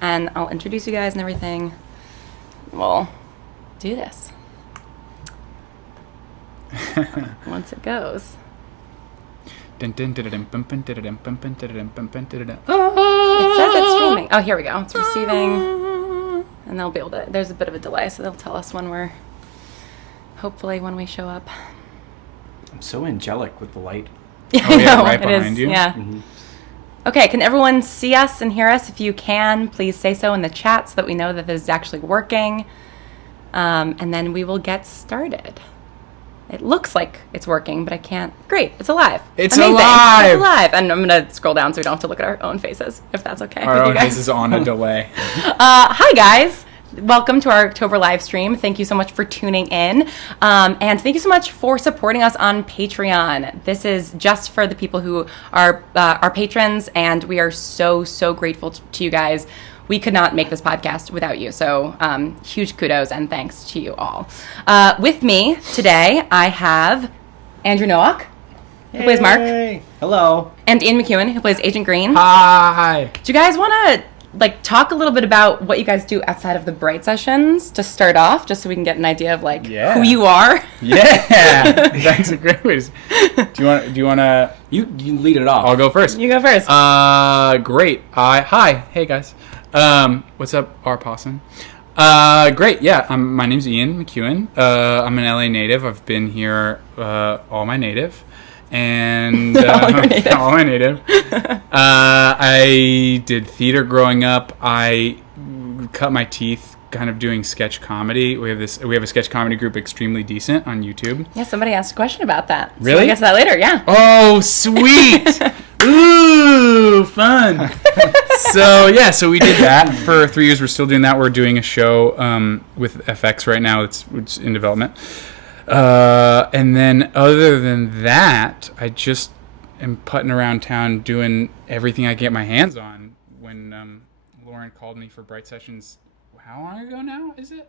and I'll introduce you guys and everything. We'll do this. Once it goes. It says it's streaming. Oh, here we go. It's receiving. And they'll be able to, there's a bit of a delay, so they'll tell us when we show up. I'm so angelic with the light. Yeah, right behind you. Yeah. Mm-hmm. Okay, can everyone see us and hear us? If you can, please say so in the chat so that we know that this is actually working. And then we will get started. It looks like it's working, but I can't. Great, it's alive. It's Amazing. alive! It's alive. And I'm going to scroll down so we don't have to look at our own faces, if that's okay. Our own faces on a delay. Hi, guys. Welcome to our October live stream. Thank you so much for tuning in. And thank you so much for supporting us on Patreon. This is just for the people who are our patrons, and we are so, so grateful to you guys. We could not make this podcast without you. So huge kudos and thanks to you all. With me today, I have Andrew Nowak, who plays Mark. Hello. And Ian McQuown, who plays Agent Green. Hi. Do you guys want to talk a little bit about what you guys do outside of the Bright sessions to start off, just so we can get an idea of who you are? Yeah, that's a great way to. Do you want to? You lead it off. I'll go first. You go first. Great. Hi. Hey guys. What's up, R. Pawson? Great. Yeah. My name's Ian McQuown. I'm an LA native. I've been here all my native. And all my native. I did theater growing up. I cut my teeth kind of doing sketch comedy. We have a sketch comedy group, Extremely Decent, on YouTube. Yeah, somebody asked a question about that. Really? So we'll get to that later. Yeah. Oh, sweet. Ooh, fun. So we did that for 3 years. We're still doing that. We're doing a show with FX right now. It's in development. And then other than that, I just am putting around town doing everything I get my hands on. When Lauren called me for Bright Sessions, how long ago now is it?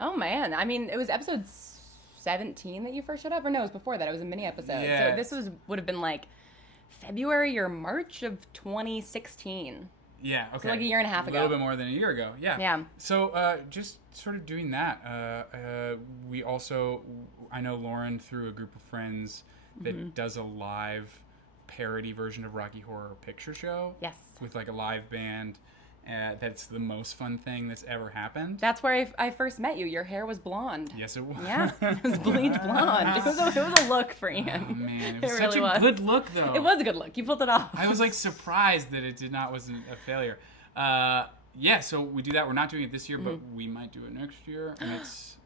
Oh, man. I mean, it was episode 17 that you first showed up? Or no, it was before that. It was a mini episode. Yeah. So this would have been February or March of 2016. Yeah, okay. So a year and a half ago. A little bit more than a year ago, yeah. Yeah. So just sort of doing that. I know Lauren through a group of friends that does a live parody version of Rocky Horror Picture Show. Yes. With a live band. That's the most fun thing that's ever happened. That's where I first met you. Your hair was blonde. Yes, it was. Yeah, it was bleached blonde. It was a look for Ian. Oh, man. It was really such a good look, though. It was a good look. You pulled it off. I was surprised that it wasn't a failure. Yeah, so we do that. We're not doing it this year, but we might do it next year. And it's,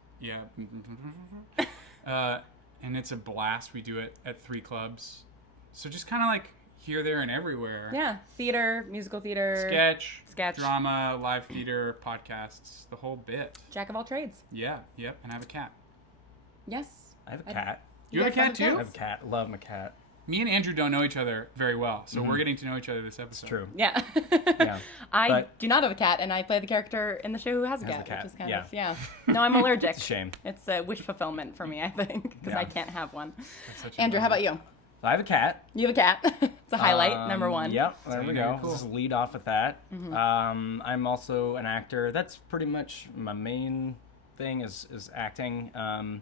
and it's a blast. We do it at 3 clubs. So just kind of here, there, and everywhere. Yeah, theater, musical theater. Sketch. Drama, live theater, podcasts, the whole bit. Jack of all trades. Yeah, yep, and I have a cat. Yes. I have a cat. You have a cat, too? I have a cat. Love my cat. Me and Andrew don't know each other very well, so we're getting to know each other this episode. It's true. Yeah. Yeah. I do not have a cat, and I play the character in the show who has a cat. Which is kind of, yeah. No, I'm allergic. It's a shame. It's a wish fulfillment for me, I think, because I can't have one. Andrew, how about you? I have a cat. You have a cat. It's a highlight, number one. Yep, there we go. Cool. Just lead off with that. I'm also an actor. That's pretty much my main thing is acting. And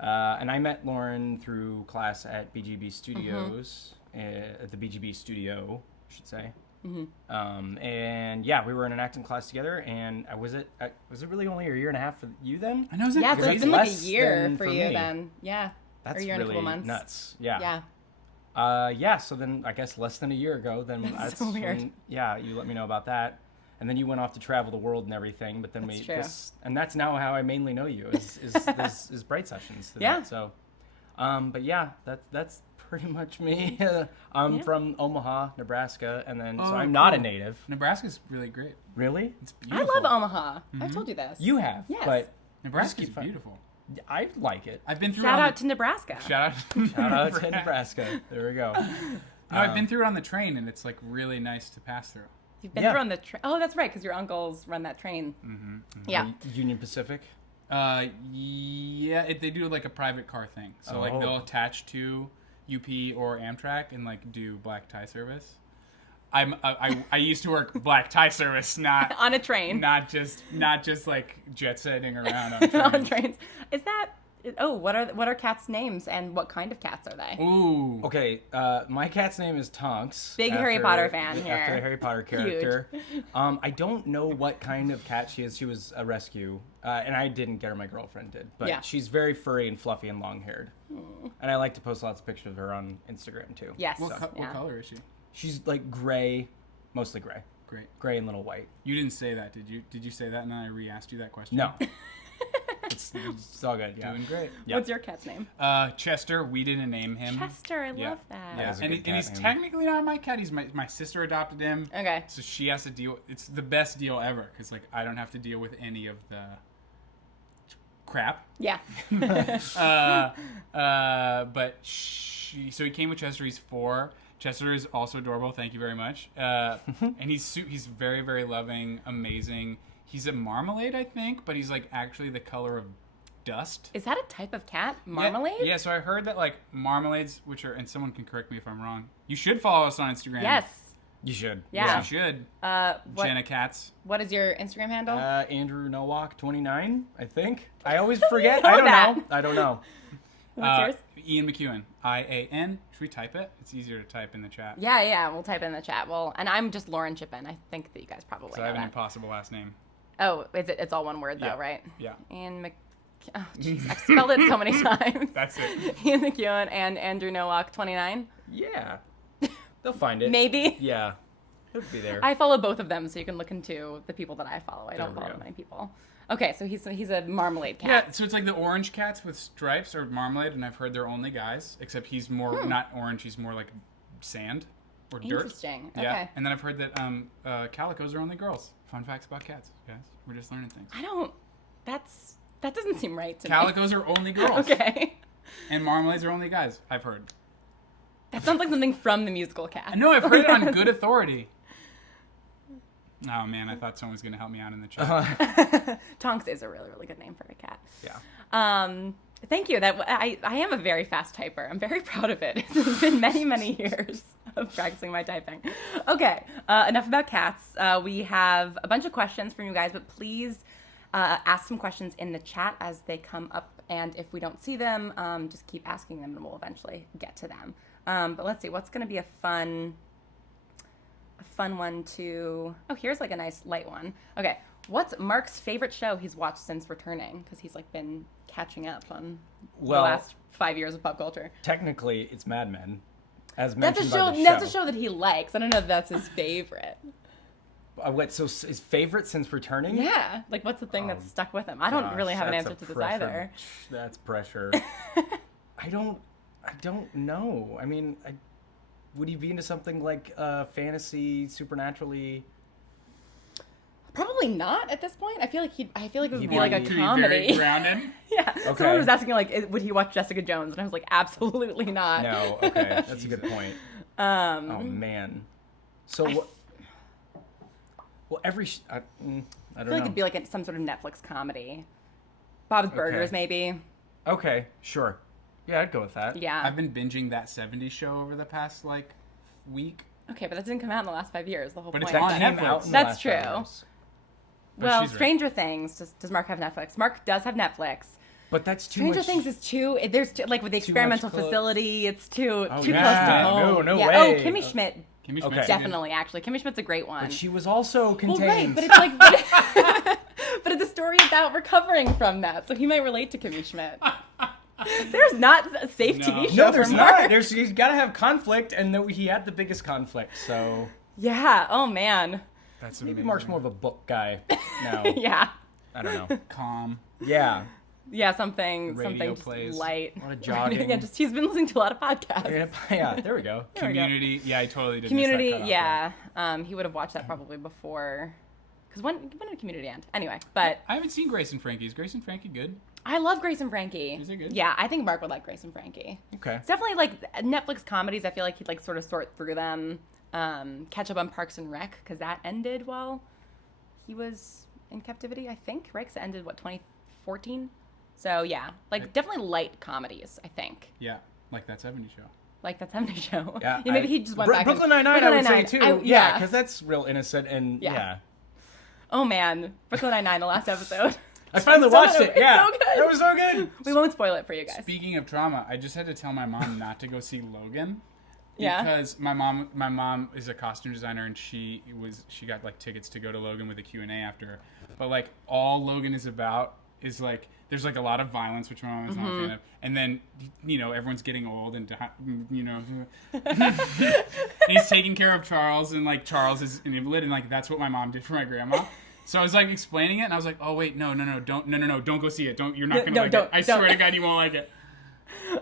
I met Lauren through class at BGB Studios, at the BGB Studio, I should say. And yeah, we were in an acting class together. And was it really only a year and a half for you then? I know. Is it? Yeah, so it's been a year for you me. then. Yeah. That's or a year and a really couple months. Nuts. Yeah. Yeah. So then I guess less than a year ago, that's so weird. When, you let me know about that. And then you went off to travel the world and everything, but then and that's now how I mainly know you is Bright Sessions. Yeah. That. So, but yeah, that's pretty much me. I'm from Omaha, Nebraska, and then so I'm not a native. Nebraska's really great. Really? It's beautiful. I love Omaha. I've told you this. You have. Yes. But Nebraska's beautiful. I like it. I've been through. Shout out to Nebraska. Shout out to Nebraska. There we go. No, I've been through it on the train, and it's really nice to pass through. You've been through on the train. Oh, that's right, because your uncles run that train. Yeah. Union Pacific. Yeah, they do a private car thing. So they'll attach to UP or Amtrak and do black tie service. I used to work black tie service, not On a train. not just like jet setting around on trains. On trains. Is that? Oh, what are cats' names and what kind of cats are they? Ooh. Okay, my cat's name is Tonks. Big Harry Potter fan After here. the Harry Potter character. I don't know what kind of cat she is. She was a rescue, and I didn't get her. My girlfriend did. But Yeah. she's very furry and fluffy and long-haired. And I like to post lots of pictures of her on Instagram too. Yes. What yeah. color is she? She's like gray, mostly gray. Great. Gray and little white. You didn't say that, did you? Did you say that and then I re-asked you that question? No. It's all good. Yeah. Doing great. Yeah. What's your cat's name? Chester. We didn't name him. Chester. I Yeah. love that. Yeah, is a and, good and he's cat name. technically not my cat. He's my sister adopted him. Okay. So she has to deal. It's the best deal ever because like I don't have to deal with any of the crap. Yeah. But so he came with Chester. He's 4. Chester is also adorable. Thank you very much. And he's very, very loving, amazing. He's a marmalade, I think, but he's like actually the color of dust. Is that a type of cat? Marmalade? Yeah, so I heard that like marmalades, which are, and someone can correct me if I'm wrong. You should follow us on Instagram. Yes. You should. Yeah. You should. What, Jenna Katz. what is your Instagram handle? Andrew Nowak 29, I think. I always forget. know I don't that? know. I don't know. What's yours? Ian McQuown. IAN. Should we type it? It's easier to type in the chat. Yeah, we'll type it in the chat. Well, and I'm just Lauren Chippen. I think that you guys probably So I know have an that. impossible last name. Oh, it's all one word though, Yeah. right? Yeah. And oh, jeez, I've spelled it so many times. That's it. Ian McQuown and Andrew Nowak 29. Yeah. They'll find it. Maybe. Yeah. It'll be there. I follow both of them, so you can look into the people that I follow. I don't we follow go. many people. Okay, so he's a marmalade Yeah, cat. so it's like the orange cats with stripes or marmalade, and I've heard they're only guys, except he's more, not orange, he's more like sand or dirt. Interesting. Yeah, Okay. and then I've heard that calicos are only girls. Fun facts about cats, guys. We're just learning things. That doesn't seem right to Calicos are only girls. me. Okay. And marmalades are only guys, I've heard. That sounds like something from the musical Cats. I know, I've heard it on good authority. Oh man, I thought someone was going to help me out in the chat. Tonks is a really, really good name for a cat. Yeah. Thank you. That I am a very fast typer. I'm very proud of it. It's been many, many years of practicing my typing. Okay, enough about cats. We have a bunch of questions from you guys, but please ask some questions in the chat as they come up. And if we don't see them, just keep asking them, and we'll eventually get to them. But let's see, what's going to be a fun one to... Oh, here's like a nice light one. Okay, what's Mark's favorite show he's watched since returning? Because he's like been catching up on the last 5 years of pop culture. Technically, it's Mad Men. As That's mentioned a show. by the That's a show that he likes. I don't know if that's his favorite. What, so his favorite since returning? Yeah, like what's the thing that's stuck with him? I don't Gosh, really have an that's answer a to this pressure. either. That's pressure. I don't know. I mean, would he be into something like fantasy, supernaturally? Probably not at this point. I feel like it would He'd be like a be Very comedy. grounded. Yeah. Okay. Someone was asking like, would he watch Jessica Jones? And I was like, absolutely not. No. Okay, that's a good point. Oh man. So well, every I don't I feel like know. it'd be like some sort of Netflix comedy. Bob's Burgers, maybe. Okay, sure. Yeah, I'd go with that. Yeah. I've been binging that 70s show over the past like week. Okay, but that didn't come out in the last 5 years. The whole But it's point. on That came Netflix. out in the That's last true. 5 years. Well, she's right. Stranger Things. Does Mark have Netflix? Mark does have Netflix. But that's too Stranger much. Things is too. There's too, like with the Too experimental much close. facility. It's too Oh, too yeah. close to home. No yeah. way. Oh, Kimmy Schmidt. Kimmy Okay. Schmidt's Definitely, actually, Kimmy Schmidt's a great one. But she was also Well, contained. right, but it's like, but it's a story about recovering from that, so he might relate to Kimmy Schmidt. There's not a safe No. TV show no, there's for Mark. not. He's got to have conflict, and he had the biggest conflict. So Yeah. Oh man. That's maybe amazing. Mark's more of a book guy now. Yeah. I don't know. Calm. Yeah. Yeah. Something Radio just plays. light. A lot of jogging. Yeah. Just he's been listening to a lot of podcasts. Yeah. There we go. There we go. Community. Yeah, I totally did. Community. Miss that cutoff, Yeah. He would have watched that probably before. Because when did Community end? Anyway, but I haven't seen Grace and Frankie. Is Grace and Frankie good? I love Grace and Frankie. Is it good? Yeah, I think Mark would like Grace and Frankie. Okay. It's definitely like Netflix comedies. I feel like he'd like sort of sort through them. Catch up on Parks and Rec because that ended while he was in captivity. I think right? 'Cause it ended 2014. So yeah, like definitely light comedies. I think Yeah, like that 70s show. like that 70s show. Yeah, Maybe he just went back. Brooklyn Nine-Nine, I would say too. Yeah, because that's real innocent and yeah. Oh man, Brooklyn Nine-Nine, the last episode. I finally watched it. Yeah, so good. That was so good. We won't spoil it for you guys. Speaking of trauma, I just had to tell my mom not to go see Logan. Yeah. Because my mom is a costume designer and she got like tickets to go to Logan with a Q&A after. But like all Logan is about is like there's like a lot of violence, which my mom is not a fan of, and then everyone's getting old and he's taking care of Charles, and like Charles is an invalid, and like that's what my mom did for my grandma. So I was like explaining it, and I was like, oh wait, no, don't go see it. You're not gonna like it. I swear to God, you won't like it.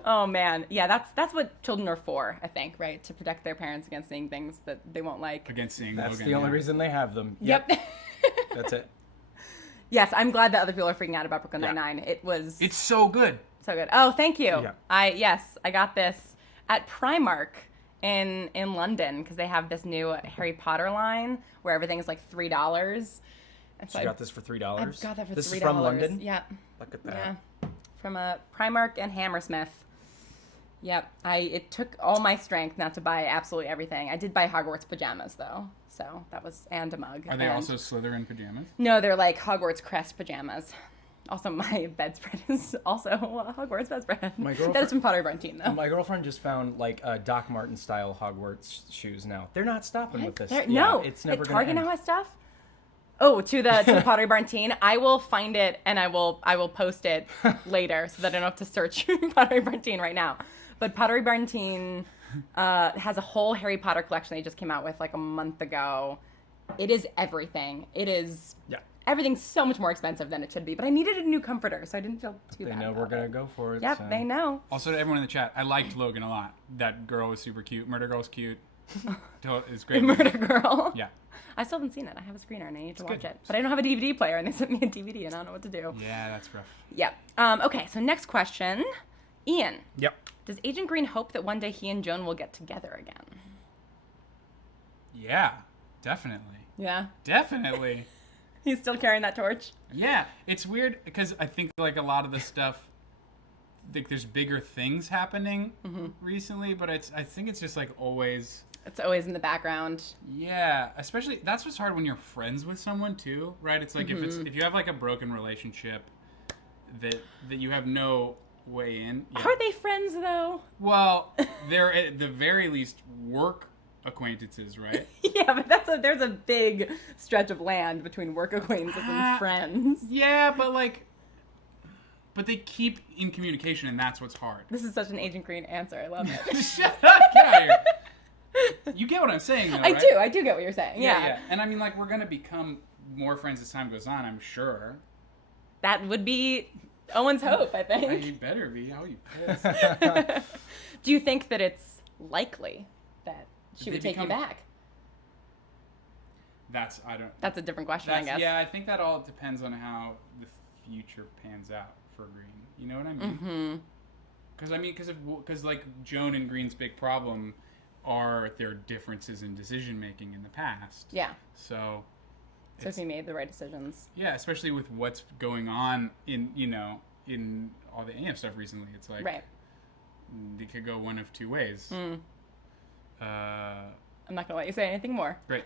Oh man, yeah, that's what children are for, I think, right? To protect their parents against seeing things that they won't like. Against seeing That's Logan, the only reason they have them. Yep. That's it. Yes, I'm glad that other people are freaking out about Brooklyn Nine-Nine. It's so good. So good. Oh, thank you. Yeah. I got this at Primark in London because they have this new Harry Potter line where everything is like $3. And So you got this for $3? I got that for $3. This is from London? Yeah. Look at that. Yeah. From Primark and Hammersmith. Yep. It took all my strength not to buy absolutely everything. I did buy Hogwarts pajamas though. So that was, and a mug. Are they also Slytherin pajamas? No, they're like Hogwarts crest pajamas. Also, my bedspread is also a Hogwarts bedspread. That is from Pottery Barn Teen, though. My girlfriend just found like Doc Martin style Hogwarts shoes now. They're not stopping with this. No, it's never going to Target end. now has stuff. Oh, to the Pottery Barn Teen. I will find it and I will post it later so that I don't have to search Pottery Barn Teen right now. But Pottery Barn Teen has a whole Harry Potter collection they just came out with like a month ago. It is everything. It is. Yeah. Everything's so much more expensive than it should be, but I needed a new comforter, so I didn't feel too bad. They know we're going to go for it. Yep, so. they know. Also, to everyone in the chat, I liked Logan a lot. That girl was super cute. Murder Girl's cute. It's great. Murder Girl. Yeah. I still haven't seen it. I have a screener and I need to watch good. it. But I don't have a DVD player, and they sent me a DVD, and I don't know what to do. Yeah, that's rough. Yep. Okay, so next question. Ian. Yep. Does Agent Green hope that one day he and Joan will get together again? Yeah, definitely. Yeah. Definitely. He's still carrying that torch? Yeah, it's weird because I think like a lot of the stuff, like there's bigger things happening recently, but I think it's just like always. It's always in the background. Yeah, especially that's what's hard when you're friends with someone too, right? It's like if you have like a broken relationship that you have no way in. Yeah. Are they friends though? Well, they're at the very least work acquaintances, right? Yeah, but there's a big stretch of land between work acquaintances and friends. Yeah, but they keep in communication, and that's what's hard. This is such an Agent Green answer. I love it. Shut up! Get out of here. You get what I'm saying, though, right? I do get what you're saying. Yeah. And I mean, like, we're gonna become more friends as time goes on, I'm sure. That would be Owen's hope, I think. You better be. Oh, you pissed. Do you think that it's likely that she would take you back? That's a different question, I guess. Yeah, I think that all depends on how the future pans out for Green. You know what I mean? Mm-hmm. Because like Joan and Green's big problem are their differences in decision making in the past. Yeah. So if he made the right decisions. Yeah, especially with what's going on in all the AM stuff recently. It's like right. They could go one of two ways. I'm not gonna let you say anything more. Great.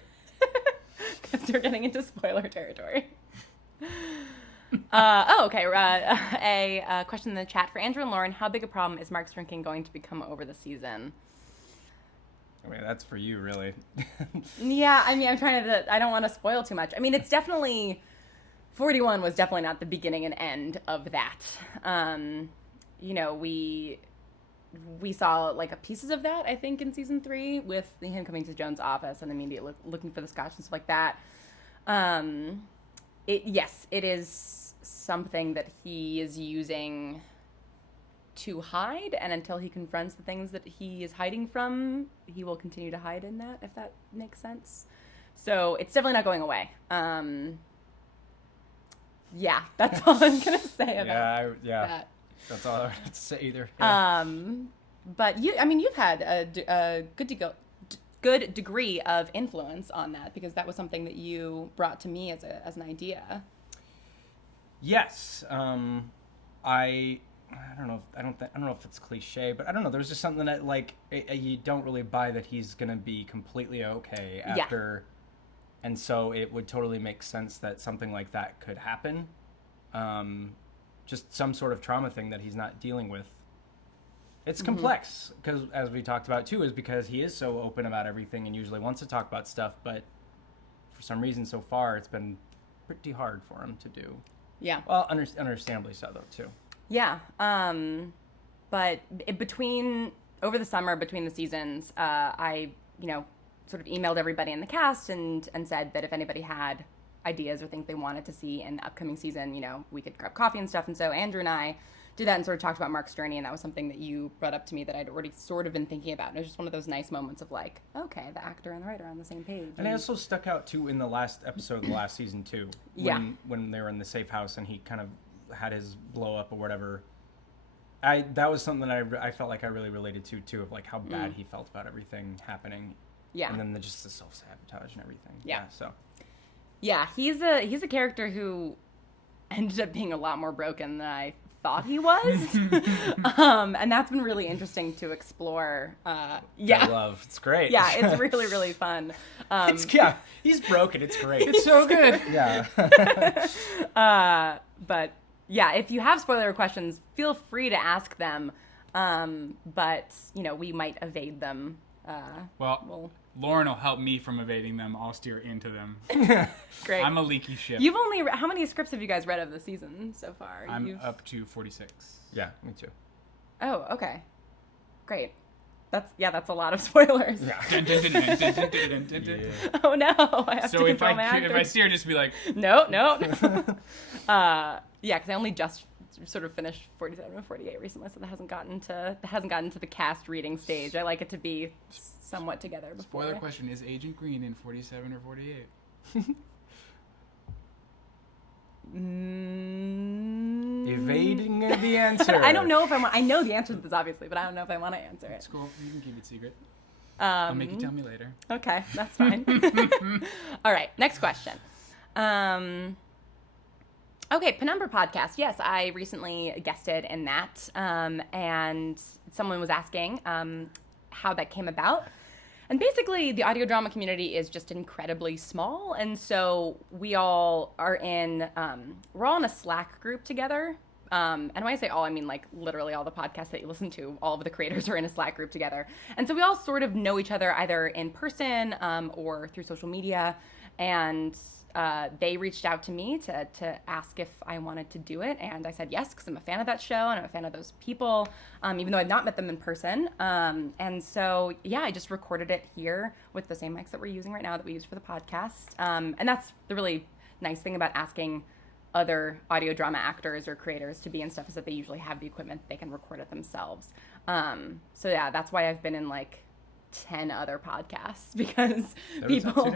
Because you're getting into spoiler territory. Okay. A question in the chat for Andrew and Lauren: how big a problem is Mark's drinking going to become over the season? I mean, that's for you, really. Yeah, I mean, I'm trying to. I don't want to spoil too much. I mean, it's definitely 41 was definitely not the beginning and end of that. We saw like pieces of that, I think, in season 3 with him coming to Joan's office and immediately looking for the scotch and stuff like that. It is something that he is using to hide, and until he confronts the things that he is hiding from, he will continue to hide in that, if that makes sense. So it's definitely not going away. Yeah, that's all I'm gonna say about that. That's all I have to say either. Yeah. But you've had a good degree of influence on that, because that was something that you brought to me as an idea. Yes. I I don't know if it's cliche, but I don't know. There's just something that like you don't really buy that he's gonna be completely okay after, and so it would totally make sense that something like that could happen. Just some sort of trauma thing that he's not dealing with. It's complex because, as we talked about too, is because he is so open about everything and usually wants to talk about stuff, but for some reason so far it's been pretty hard for him to do. Yeah. Well, understandably so though too. Yeah. But over the summer, between the seasons, I, sort of emailed everybody in the cast and said that if anybody had ideas or things they wanted to see in the upcoming season, we could grab coffee and stuff. And so Andrew and I did that and sort of talked about Mark's journey. And that was something that you brought up to me that I'd already sort of been thinking about. And it was just one of those nice moments of like, okay, the actor and the writer are on the same page. And it also stuck out too in the last episode of the last season too. When they were in the safe house and he kind of had his blow up or whatever. That was something that I felt like I really related to too, of like how bad he felt about everything happening. Yeah. And then just the self-sabotage and everything. Yeah, he's a character who ended up being a lot more broken than I thought he was. And that's been really interesting to explore. I love. It's great. Yeah, it's really, really fun. He's broken. It's great. It's so good. Yeah. But yeah, if you have spoiler questions, feel free to ask them. But we might evade them. Lauren will help me from evading them. I'll steer into them. Great. I'm a leaky ship. How many scripts have you guys read of the season so far? I'm up to 46. Yeah, me too. Oh, okay. Great. That's a lot of spoilers. Yeah. Oh no, I have to control my actors. If I steer, just be like, no. Because I only just sort of finished 47 and 48 recently, so that hasn't gotten to the cast reading stage. I like it to be somewhat together before. Spoiler question: is Agent Green in 47 or 48? Evading the answer. I don't know if I know the answer to this, obviously, but I don't know if I want to answer it. It's cool. You can keep it secret. I'll make you tell me later. Okay, that's fine. All right, next question. Okay, Penumbra podcast. Yes, I recently guested in that, and someone was asking how that came about. And basically, the audio drama community is just incredibly small, and so we all are we're all in a Slack group together. And when I say all, I mean like literally all the podcasts that you listen to, all of the creators are in a Slack group together. And so we all sort of know each other either in person or through social media, and they reached out to me to ask if I wanted to do it, and I said yes because I'm a fan of that show and I'm a fan of those people, even though I've not met them in person. And so I just recorded it here with the same mics that we're using right now that we use for the podcast. And that's the really nice thing about asking other audio drama actors or creators to be in stuff, is that they usually have the equipment, they can record it themselves. So that's why I've been in like 10 other podcasts, because people.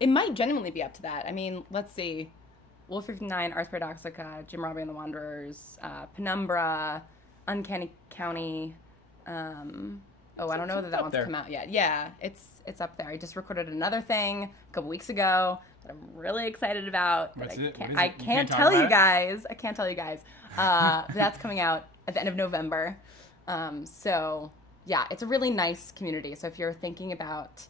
It might genuinely be up to that. I mean, let's see. Wolf 59, Ars Paradoxica, Jim Robbie and the Wanderers, Penumbra, Uncanny County. I don't know that one's come out yet. Yeah, it's up there. I just recorded another thing a couple weeks ago that I'm really excited about. I can't tell you guys. That's coming out at the end of November. It's a really nice community. So if you're thinking about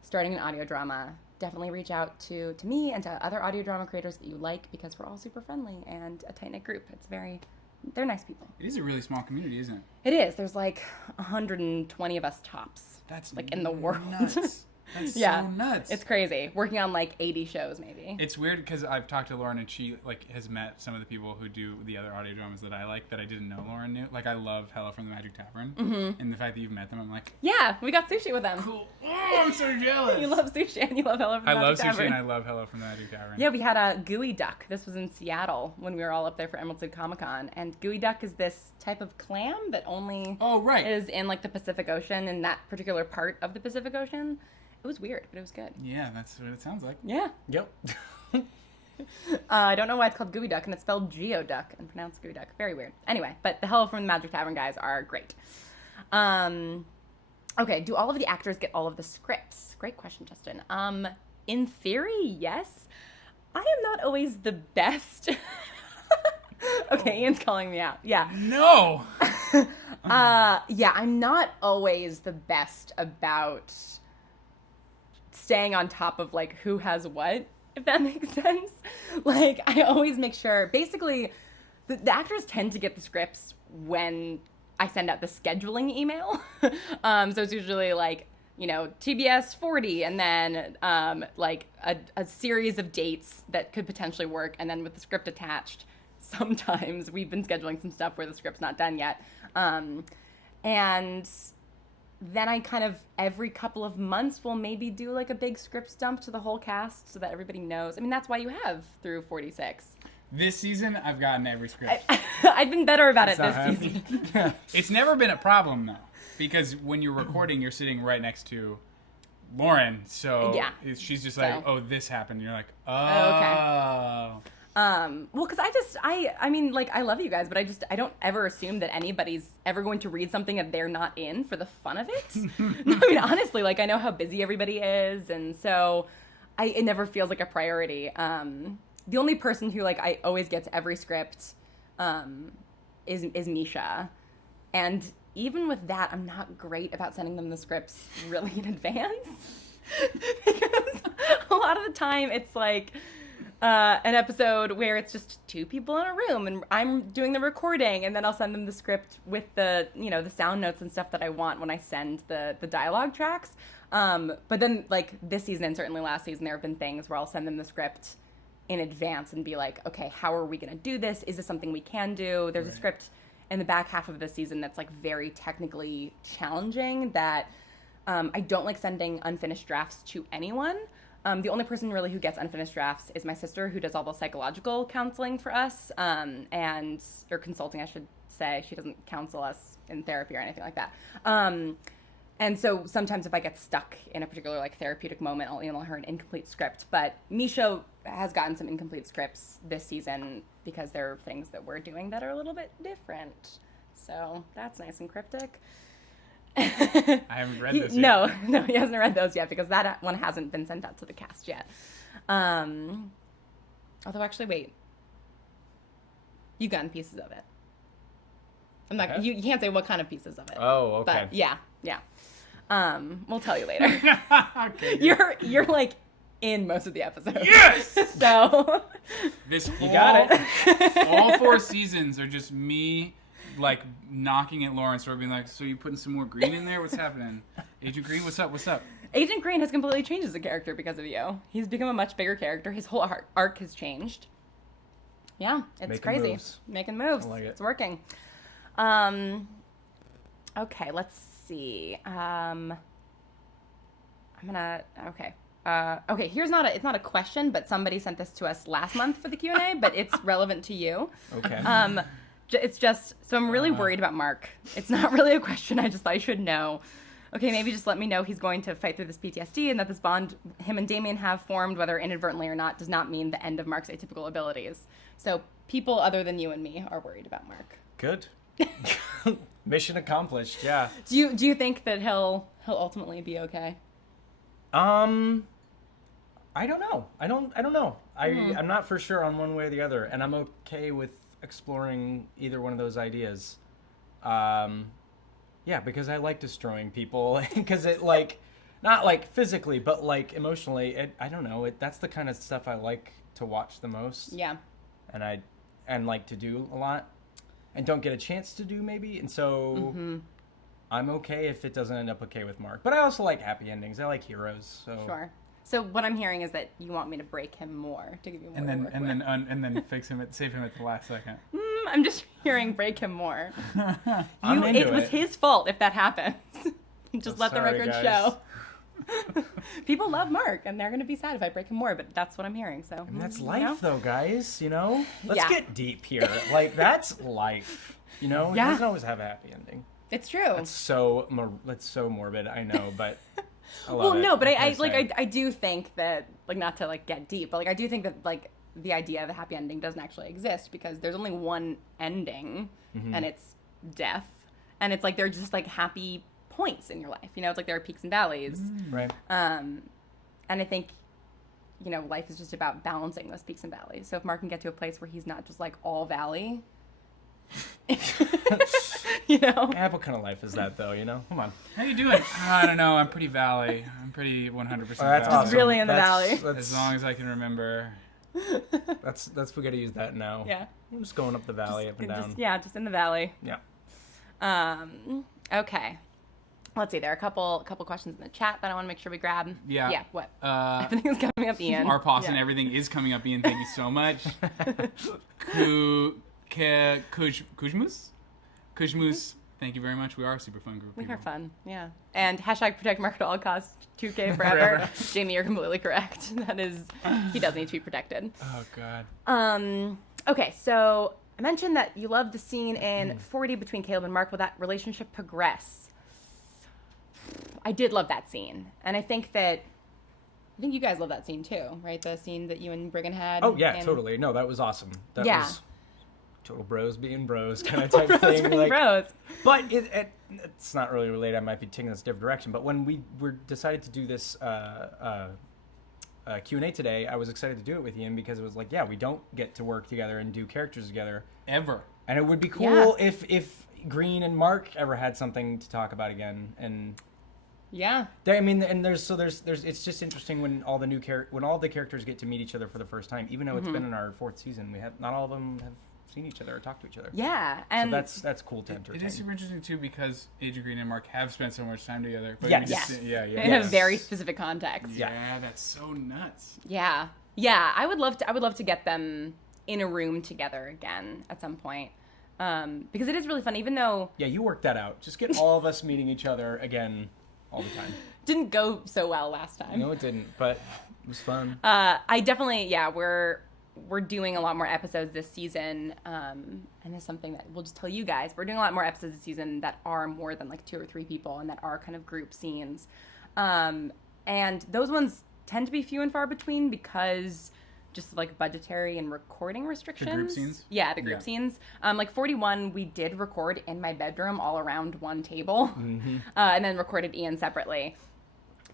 starting an audio drama, definitely reach out to me and to other audio drama creators that you like, because we're all super friendly and a tight-knit group. They're nice people. It is a really small community, isn't it? It is. There's like 120 of us tops. That's like in the world. Nuts. That's so nuts. It's crazy. Working on like 80 shows maybe. It's weird because I've talked to Lauren and she like has met some of the people who do the other audio dramas that I like that I didn't know Lauren knew. Like I love Hello from the Magic Tavern. Mm-hmm. And the fact that you've met them, I'm like, yeah, we got sushi with them. Cool. Oh, I'm so jealous. You love sushi and you love Hello from the Magic Tavern. I love sushi and I love Hello from the Magic Tavern. Yeah, we had a gooey duck. This was in Seattle when we were all up there for Emerald City Comic Con. And gooey duck is this type of clam that only is in like the Pacific Ocean, in that particular part of the Pacific Ocean. It was weird, but it was good. Yeah, that's what it sounds like. Yeah. Yep. I don't know why it's called gooey duck, and it's spelled geoduck and pronounced gooey duck. Very weird. Anyway, but the Hello from the Magic Tavern guys are great. Okay, do all of the actors get all of the scripts? Great question, Justin. In theory, yes. I am not always the best Okay, Ian's calling me out. Yeah. No. Yeah, I'm not always the best about staying on top of like who has what, if that makes sense. Like, I always make sure, basically, the actors tend to get the scripts when I send out the scheduling email. So it's usually like, you know, TBS 40, and then like a series of dates that could potentially work, and then with the script attached. Sometimes we've been scheduling some stuff where the script's not done yet. And then I kind of, every couple of months, will maybe do like a big script dump to the whole cast so that everybody knows. I mean, that's why you have through 46. This season, I've gotten every script. I've been better about it not this season. It's never been a problem, though, because when you're recording, you're sitting right next to Lauren, so Yeah. she's just like, oh, this happened. You're like, oh. Okay. Well, because I mean, like, I love you guys, but I don't ever assume that anybody's ever going to read something that they're not in for the fun of it. No, I mean, honestly, like, I know how busy everybody is, and so it never feels like a priority. The only person who, like, I always gets every script is Misha. And even with that, I'm not great about sending them the scripts really in advance. Because a lot of the time it's like an episode where it's just two people in a room and I'm doing the recording, and then I'll send them the script with the, you know, the sound notes and stuff that I want when I send the dialogue tracks. But then, like, this season and certainly last season, there have been things where I'll send them the script in advance and be like, okay, how are we going to do this? Is this something we can do? There's a script in the back half of the season that's like very technically challenging that I don't like sending unfinished drafts to anyone. The only person really who gets unfinished drafts is my sister, who does all the psychological counseling for us, or consulting, I should say. She doesn't counsel us in therapy or anything like that. And so sometimes if I get stuck in a particular like therapeutic moment, I'll email her an incomplete script. But Misha has gotten some incomplete scripts this season because there are things that we're doing that are a little bit different. So that's nice and cryptic. I haven't read this yet. No, he hasn't read those yet because that one hasn't been sent out to the cast yet. Although, actually, wait. You've gotten pieces of it. I'm not. Okay. You can't say what kind of pieces of it. Oh, okay. But yeah. We'll tell you later. Okay, You're like in most of the episodes. Yes! So This You got it. All 4 seasons are just me, like, knocking at Lauren, sort of being like, so you putting some more green in there? What's happening? Agent Green, what's up? Agent Green has completely changed as a character because of you. He's become a much bigger character. His whole arc has changed. Yeah, it's Making crazy. moves. Making moves. I like it. It's working. Okay, let's see. Okay, here's it's not a question, but somebody sent this to us last month for the Q&A, but it's relevant to you. Okay. It's just, so I'm really worried about Mark. It's not really a question, I just thought I should know. Okay, maybe just let me know he's going to fight through this PTSD, and that this bond him and Damien have formed, whether inadvertently or not, does not mean the end of Mark's atypical abilities. So people other than you and me are worried about Mark. Good. Mission accomplished. Yeah. Do you think that he'll ultimately be okay? I don't know. I don't know. I'm not for sure on one way or the other, and I'm okay with exploring either one of those ideas. Yeah, because I like destroying people, because it, like, not like physically, but like emotionally. I don't know. That's the kind of stuff I like to watch the most. Yeah. And like to do a lot, and don't get a chance to do maybe, and so I'm okay if it doesn't end up okay with Mark. But I also like happy endings. I like heroes. So. Sure. So what I'm hearing is that you want me to break him more to give you more. And to then work and with. then and then save him at the last second. I'm just hearing break him more. I'm into It was it. his fault if that happens. Just I'm let the sorry, record guys. show. People love Mark, and they're going to be sad if I break him more, but that's what I'm hearing. So And that's you life, know? though, guys. You know, let's Yeah. get deep here. Like, that's life. You know, Yeah. It doesn't always have a happy ending. It's true. That's so morbid. I know, but I love Well, it. no, but What can I say? like I do think that, like, not to like get deep, but like I do think that like the idea of a happy ending doesn't actually exist because there's only one ending, and it's death, and it's like they're just like happy points in your life. You know, it's like there are peaks and valleys. Right. And I think life is just about balancing those peaks and valleys. So if Mark can get to a place where he's not just like all valley, Yeah, what kind of life is that though? Come on. How you doing? I don't know. I'm pretty valley. I'm pretty 100% that's valley. Just awesome. really in the valley. As long as I can remember. That's we got to use that now. Yeah. I'm just going up the valley, up and down. Just in the valley. Yeah. Okay. Let's see. There are a couple questions in the chat that I want to make sure we grab. Yeah. Yeah. What? Uh, Everything's coming up, Ian. Our pause Yeah. and everything is coming up, Ian. Thank you so much. Kujmus, thank you very much. We are a super fun group. We people. are fun, yeah. And hashtag protect Mark at all costs, 2K forever. Jamie, you're completely correct. That is, he does need to be protected. Oh God. Okay, so I mentioned that you loved the scene in 40 between Caleb and Mark. Will that relationship progress? I did love that scene, and I think you guys love that scene too, right? The scene that you and Brigham had. Oh yeah, totally. No, that was awesome. That Yeah. was total bros being bros kind of type thing. Being bros. But it's not really related. I might be taking this a different direction. But when we decided to do this Q&A today, I was excited to do it with Ian because it was like, yeah, we don't get to work together and do characters together Ever. and it would be cool if Green and Mark ever had something to talk about again. And Yeah. there's it's just interesting when all the characters get to meet each other for the first time, even though it's been in our 4th season. Not all of them have seen each other or talked to each other. Yeah, and so that's cool to entertain. It is super interesting too because Agent Green and Mark have spent so much time together. But Yes. we just- Yes. Yeah. in a very specific context. Yeah, that's so nuts. Yeah. I would love to get them in a room together again at some point, because it is really fun. Even though Yeah, you worked that out. Just get all of us meeting each other again all the time. didn't go so well last time. No, it didn't, but it was fun. I definitely, we're doing a lot more episodes this season, and it's something that we'll just tell you guys. We're doing a lot more episodes this season that are more than like 2 or 3 people and that are kind of group scenes. And those ones tend to be few and far between because just like budgetary and recording restrictions. The group scenes? Yeah, the group scenes. Like 41, we did record in my bedroom all around one table, and then recorded Ian separately.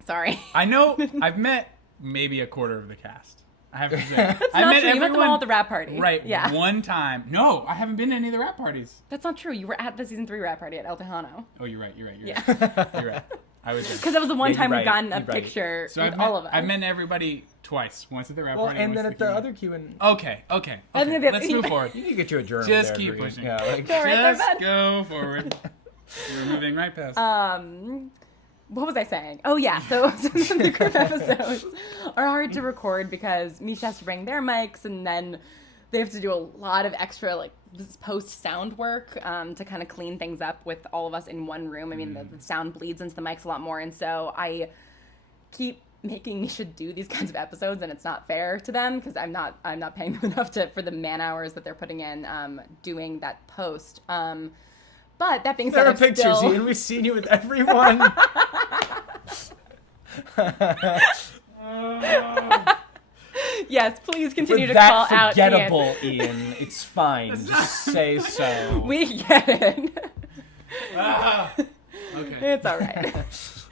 Sorry. I know I've met maybe a quarter of the cast. I have to say. I Not met true. You met everyone them all at the rap party. right Yeah. one time. No, I haven't been to any of the rap parties. That's not true. You were at the season 3 rap party at El Tejano. Oh, you're right. Yeah. You're right. I was there. Because that was the one Yeah, time you're we've right, gotten a you're right. picture So with I've all met, of us. I've met everybody twice. Once at the rap Well, party and then once at the Q&A. other Q&A. Okay. And then Let's move forward. You need to get you a journal. Just there, keep Green. pushing. Yeah, like, Go right there, Just bud. go forward. We're moving right past. What was I saying? Oh yeah, so the group episodes are hard to record because Misha has to bring their mics, and then they have to do a lot of extra like post sound work to kind of clean things up with all of us in one room. I mean, the sound bleeds into the mics a lot more, and so I keep making Misha do these kinds of episodes, and it's not fair to them because I'm not paying them enough for the man hours that they're putting in doing that post. But that being said, there are I'm pictures, still... Ian. We've seen you with everyone. Yes, please continue to We're call that out Ian. forgettable, Ian. It's fine. Just say so. We get it. Okay. It's all right.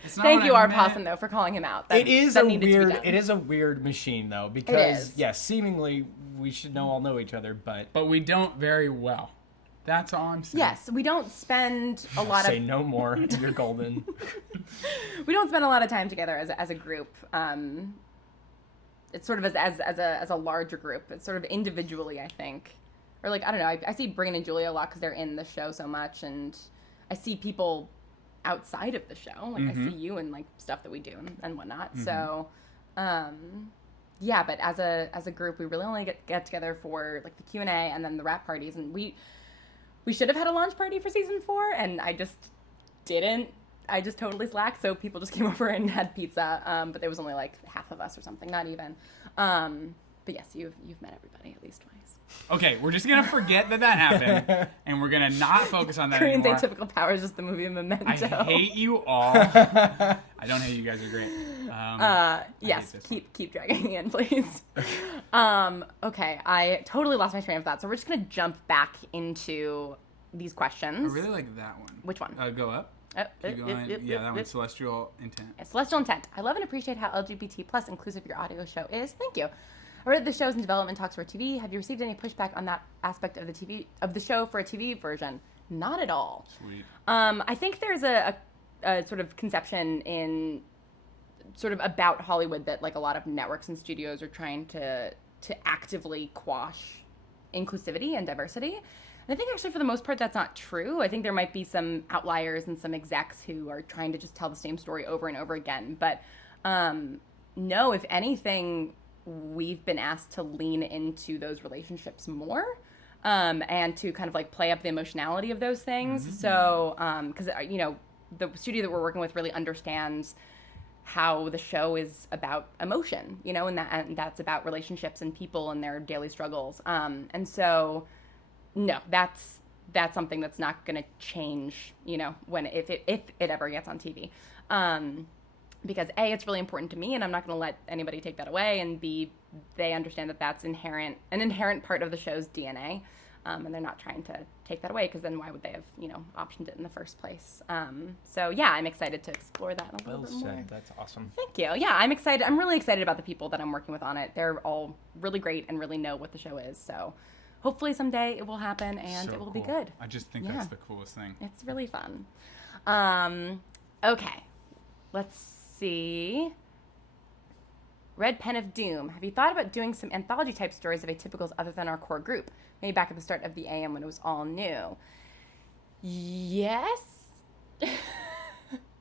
It's not Thank what you, I R. meant. Pawson, though, for calling him out. It is that a needed to be weird. done. It is a weird machine, though, because is. yeah, seemingly we should all know each other, but But we don't very well. That's all I'm saying. Yes, we don't spend a lot say of no more. You're golden. we don't spend a lot of time together as a group. It's sort of as a larger group. It's sort of individually, I think, or like I don't know. I see Brian and Julia a lot because they're in the show so much, and I see people outside of the show. Like I see you and like stuff that we do and whatnot. So, yeah. But as a group, we really only get together for like the Q&A and then the rap parties, and we should have had a launch party for season 4, and I just didn't. I just totally slacked, so people just came over and had pizza. But there was only like half of us or something, not even. But yes, you've met everybody at least twice. Okay, we're just gonna forget that happened, and we're gonna not focus on that Korean anymore. Atypical Power is just the movie Memento. I hate you all. I don't hate you guys. Are great. Yes, hate this keep dragging me in, please. Okay, I totally lost my train of thought, so we're just gonna jump back into these questions. I really like that one. Which one? Go up. Keep going. Yeah, that one's Celestial Intent. Celestial Intent. I love and appreciate how LGBT plus inclusive your audio show is. Thank you. I read the show's in development talks for TV. Have you received any pushback on that aspect of the show for a TV version? Not at all. Sweet. I think there's a sort of conception in sort of about Hollywood that like a lot of networks and studios are trying to actively quash inclusivity and diversity. And I think actually for the most part that's not true. I think there might be some outliers and some execs who are trying to just tell the same story over and over again. But no, if anything, we've been asked to lean into those relationships more and to kind of like play up the emotionality of those things. Mm-hmm. So, because, you know, the studio that we're working with really understands how the show is about emotion, you know, and that's about relationships and people and their daily struggles. And so, no, that's something that's not going to change, you know, if it ever gets on TV. Because A, it's really important to me, and I'm not going to let anybody take that away, and B, they understand that that's an inherent part of the show's DNA, and they're not trying to take that away, because then why would they have, you know, optioned it in the first place? So yeah, I'm excited to explore that a little bit more. Well said. That's awesome. Thank you. Yeah, I'm excited. I'm really excited about the people that I'm working with on it. They're all really great and really know what the show is. So hopefully someday it will happen and it will be good. I just think that's the coolest thing. It's really fun. Okay, let's see. Red Pen of Doom. Have you thought about doing some anthology type stories of atypicals other than our core group? Maybe back at the start of the AM when it was all new. Yes.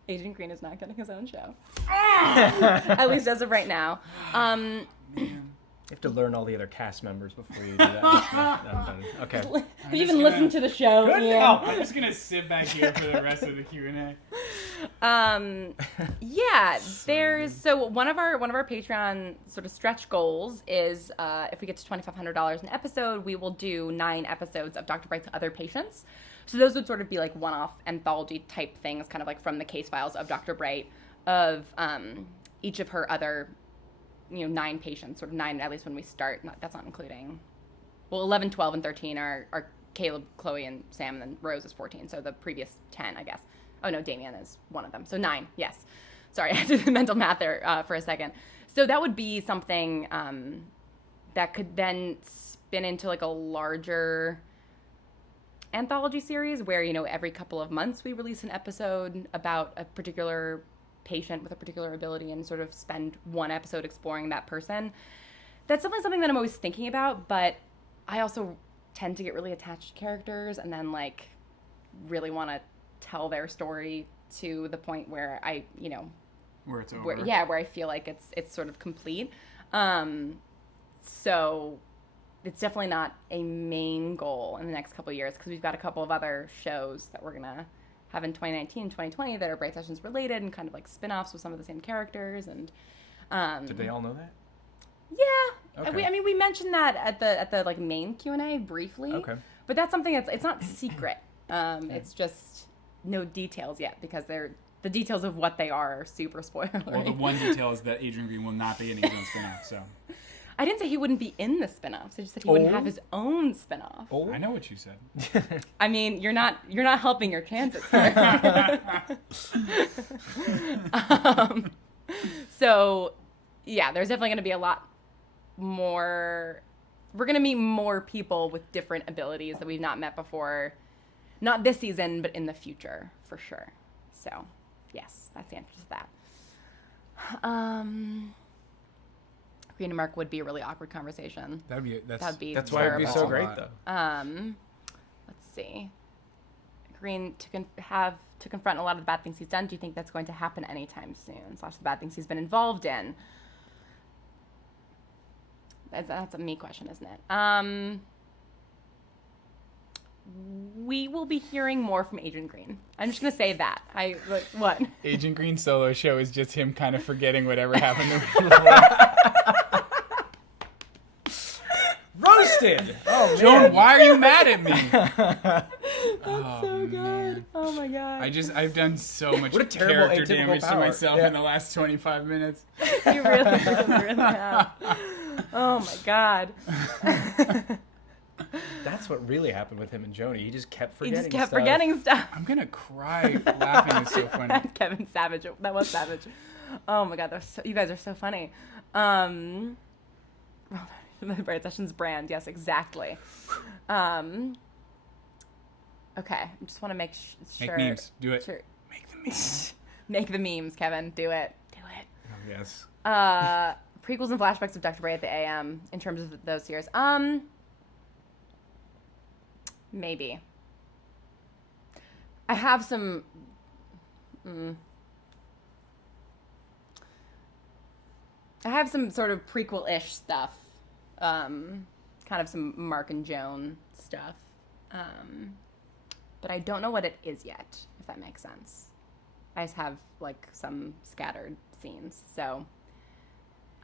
Agent Green is not getting his own show. At least as of right now. You have to learn all the other cast members before you do that. I'm done. Okay. Have you even listened to the show? Good. Yeah. I'm just gonna sit back here for the rest of the Q&A. Yeah, so one of our Patreon sort of stretch goals is if we get to $2,500 an episode, we will do 9 episodes of Dr. Bright's other patients. So those would sort of be like one-off anthology type things, kind of like from the case files of Dr. Bright, of each of her other, you know, 9 patients, sort of 9 at least when we start. That's not including, well, 11, 12, and 13 are Caleb, Chloe, and Sam, and then Rose is 14. So the previous 10, I guess. Oh, no, Damien is one of them. So 9, yes. Sorry, I had to do the mental math there for a second. So that would be something that could then spin into like a larger anthology series where, you know, every couple of months we release an episode about a particular patient with a particular ability and sort of spend one episode exploring that person. That's definitely something that I'm always thinking about, but I also tend to get really attached to characters and then like really want to tell their story to the point where I, you know, where it's over. Where I feel like it's sort of complete. So it's definitely not a main goal in the next couple of years because we've got a couple of other shows that we're gonna have in 2019 and 2020 that are Bright Sessions related and kind of like spin-offs with some of the same characters. And did they all know that? Yeah. Okay. We mentioned that at the like main Q&A briefly. Okay. But that's something it's not secret. It's just no details yet because the details of what they are super spoilery. Well, the one detail is that Adrian Green will not be in his own spin-off, so. I didn't say he wouldn't be in the spin-offs. I just said he wouldn't have his own spin-off. I know what you said. I mean, you're not helping your chances here. So, yeah, there's definitely going to be a lot more. We're going to meet more people with different abilities that we've not met before. Not this season, but in the future, for sure. So, yes, that's the answer to that. Green and Mark would be a really awkward conversation. That'd be that's why it'd be so great, though. Let's see. Green to confront a lot of the bad things he's done. Do you think that's going to happen anytime soon? / the bad things he's been involved in. That's a me question, isn't it? We will be hearing more from Agent Green. I'm just going to say that. What? Agent Green's solo show is just him kind of forgetting whatever happened to him before. Roasted! Oh, man. Joan, why are you mad at me? That's so good. Man. Oh, my God. I've done so much what a terrible character damage power. to myself in the last 25 minutes. You really have. Oh, my God. That's what really happened with him and Joni. He just kept He forgetting just kept stuff. forgetting stuff. I'm gonna cry laughing. It's so funny. Kevin Savage. That was savage. Oh my God, you guys are so funny. The Bright Sessions brand. Yes, exactly. Okay, I just want to make sure. Make memes. Do it. Sure. Make the memes. Make the memes, Kevin. Do it. Do it. Oh, yes. Prequels and flashbacks of Dr. Bray at the AM in terms of those years. Maybe. I have some. I have some sort of prequel-ish stuff. Kind of some Mark and Joan stuff. But I don't know what it is yet, if that makes sense. I just have, like, some scattered scenes. So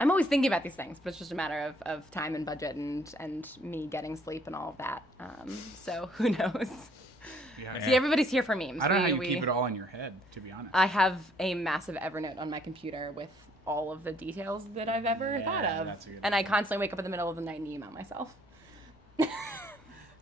I'm always thinking about these things, but it's just a matter of time and budget and me getting sleep and all of that. So who knows? Yeah. See, everybody's here for memes. I don't know how you keep it all in your head, to be honest. I have a massive Evernote on my computer with all of the details that I've ever thought of. That's a good and I constantly wake up in the middle of the night and email myself.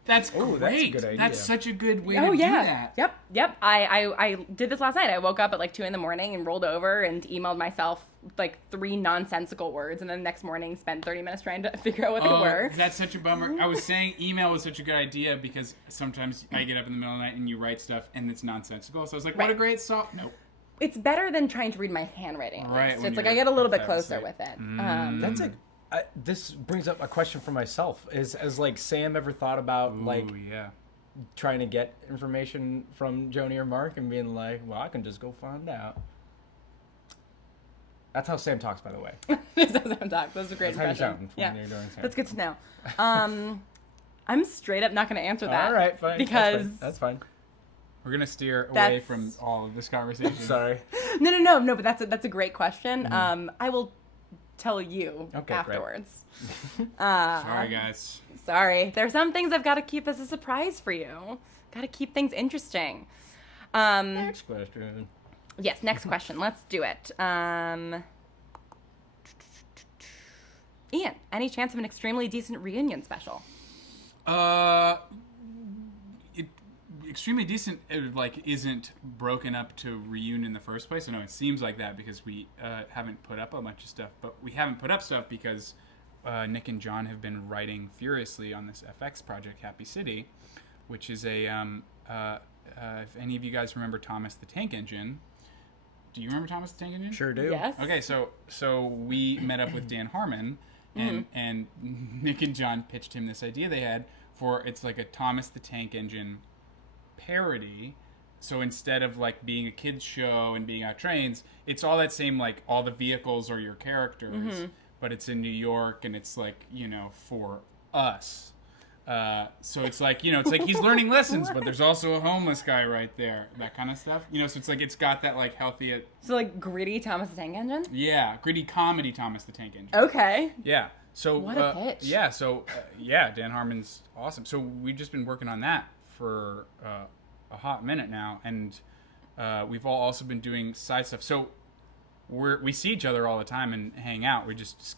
That's great. That's a good idea. That's such a good way to do that. Yep. I did this last night. I woke up at like 2 a.m. and rolled over and emailed myself like 3 nonsensical words, and then the next morning spent 30 minutes trying to figure out what they were. That's such a bummer. I was saying email was such a good idea because sometimes I get up in the middle of the night and you write stuff and it's nonsensical. So I was like, what a great song. Nope. It's better than trying to read my handwriting. Right. It's like I get a little bit closer with it. That's a. This brings up a question for myself. Has like Sam ever thought about trying to get information from Joni or Mark and being like, well, I can just go find out. That's how Sam talks, by the way. That's how Sam talks. That's a great That's how impression. you sound when you're doing Sam. That's good to know. I'm straight up not going to answer that. All right, fine. Because that's fine. We're gonna steer away from all of this conversation. Sorry. No. But that's a great question. I will tell you afterwards. Sorry, guys. Sorry. There are some things I've got to keep as a surprise for you. Got to keep things interesting. Next question. Yes, next question. Let's do it. Ian, any chance of an extremely decent reunion special? Extremely decent, isn't broken up to reunion in the first place. I know it seems like that because we haven't put up a bunch of stuff, but we haven't put up stuff because Nick and John have been writing furiously on this FX project, Happy City, which is a if any of you guys remember Thomas the Tank Engine. Do you remember Thomas the Tank Engine? Sure do. Yes. Okay, so we met up with Dan Harmon, and Nick and John pitched him this idea they had for it's like a Thomas the Tank Engine parody. So instead of like being a kids show and being out trains, it's all that same, like all the vehicles are your characters, but it's in New York and it's like, for us. So it's like, it's like he's learning lessons, but there's also a homeless guy right there, that kind of stuff. So it's like it's got that like healthy. So like gritty Thomas the Tank Engine? Yeah, gritty comedy Thomas the Tank Engine. Okay. Yeah. So what a pitch. Yeah. So Dan Harmon's awesome. So we've just been working on that for a hot minute now, and we've all also been doing side stuff. So we see each other all the time and hang out. We just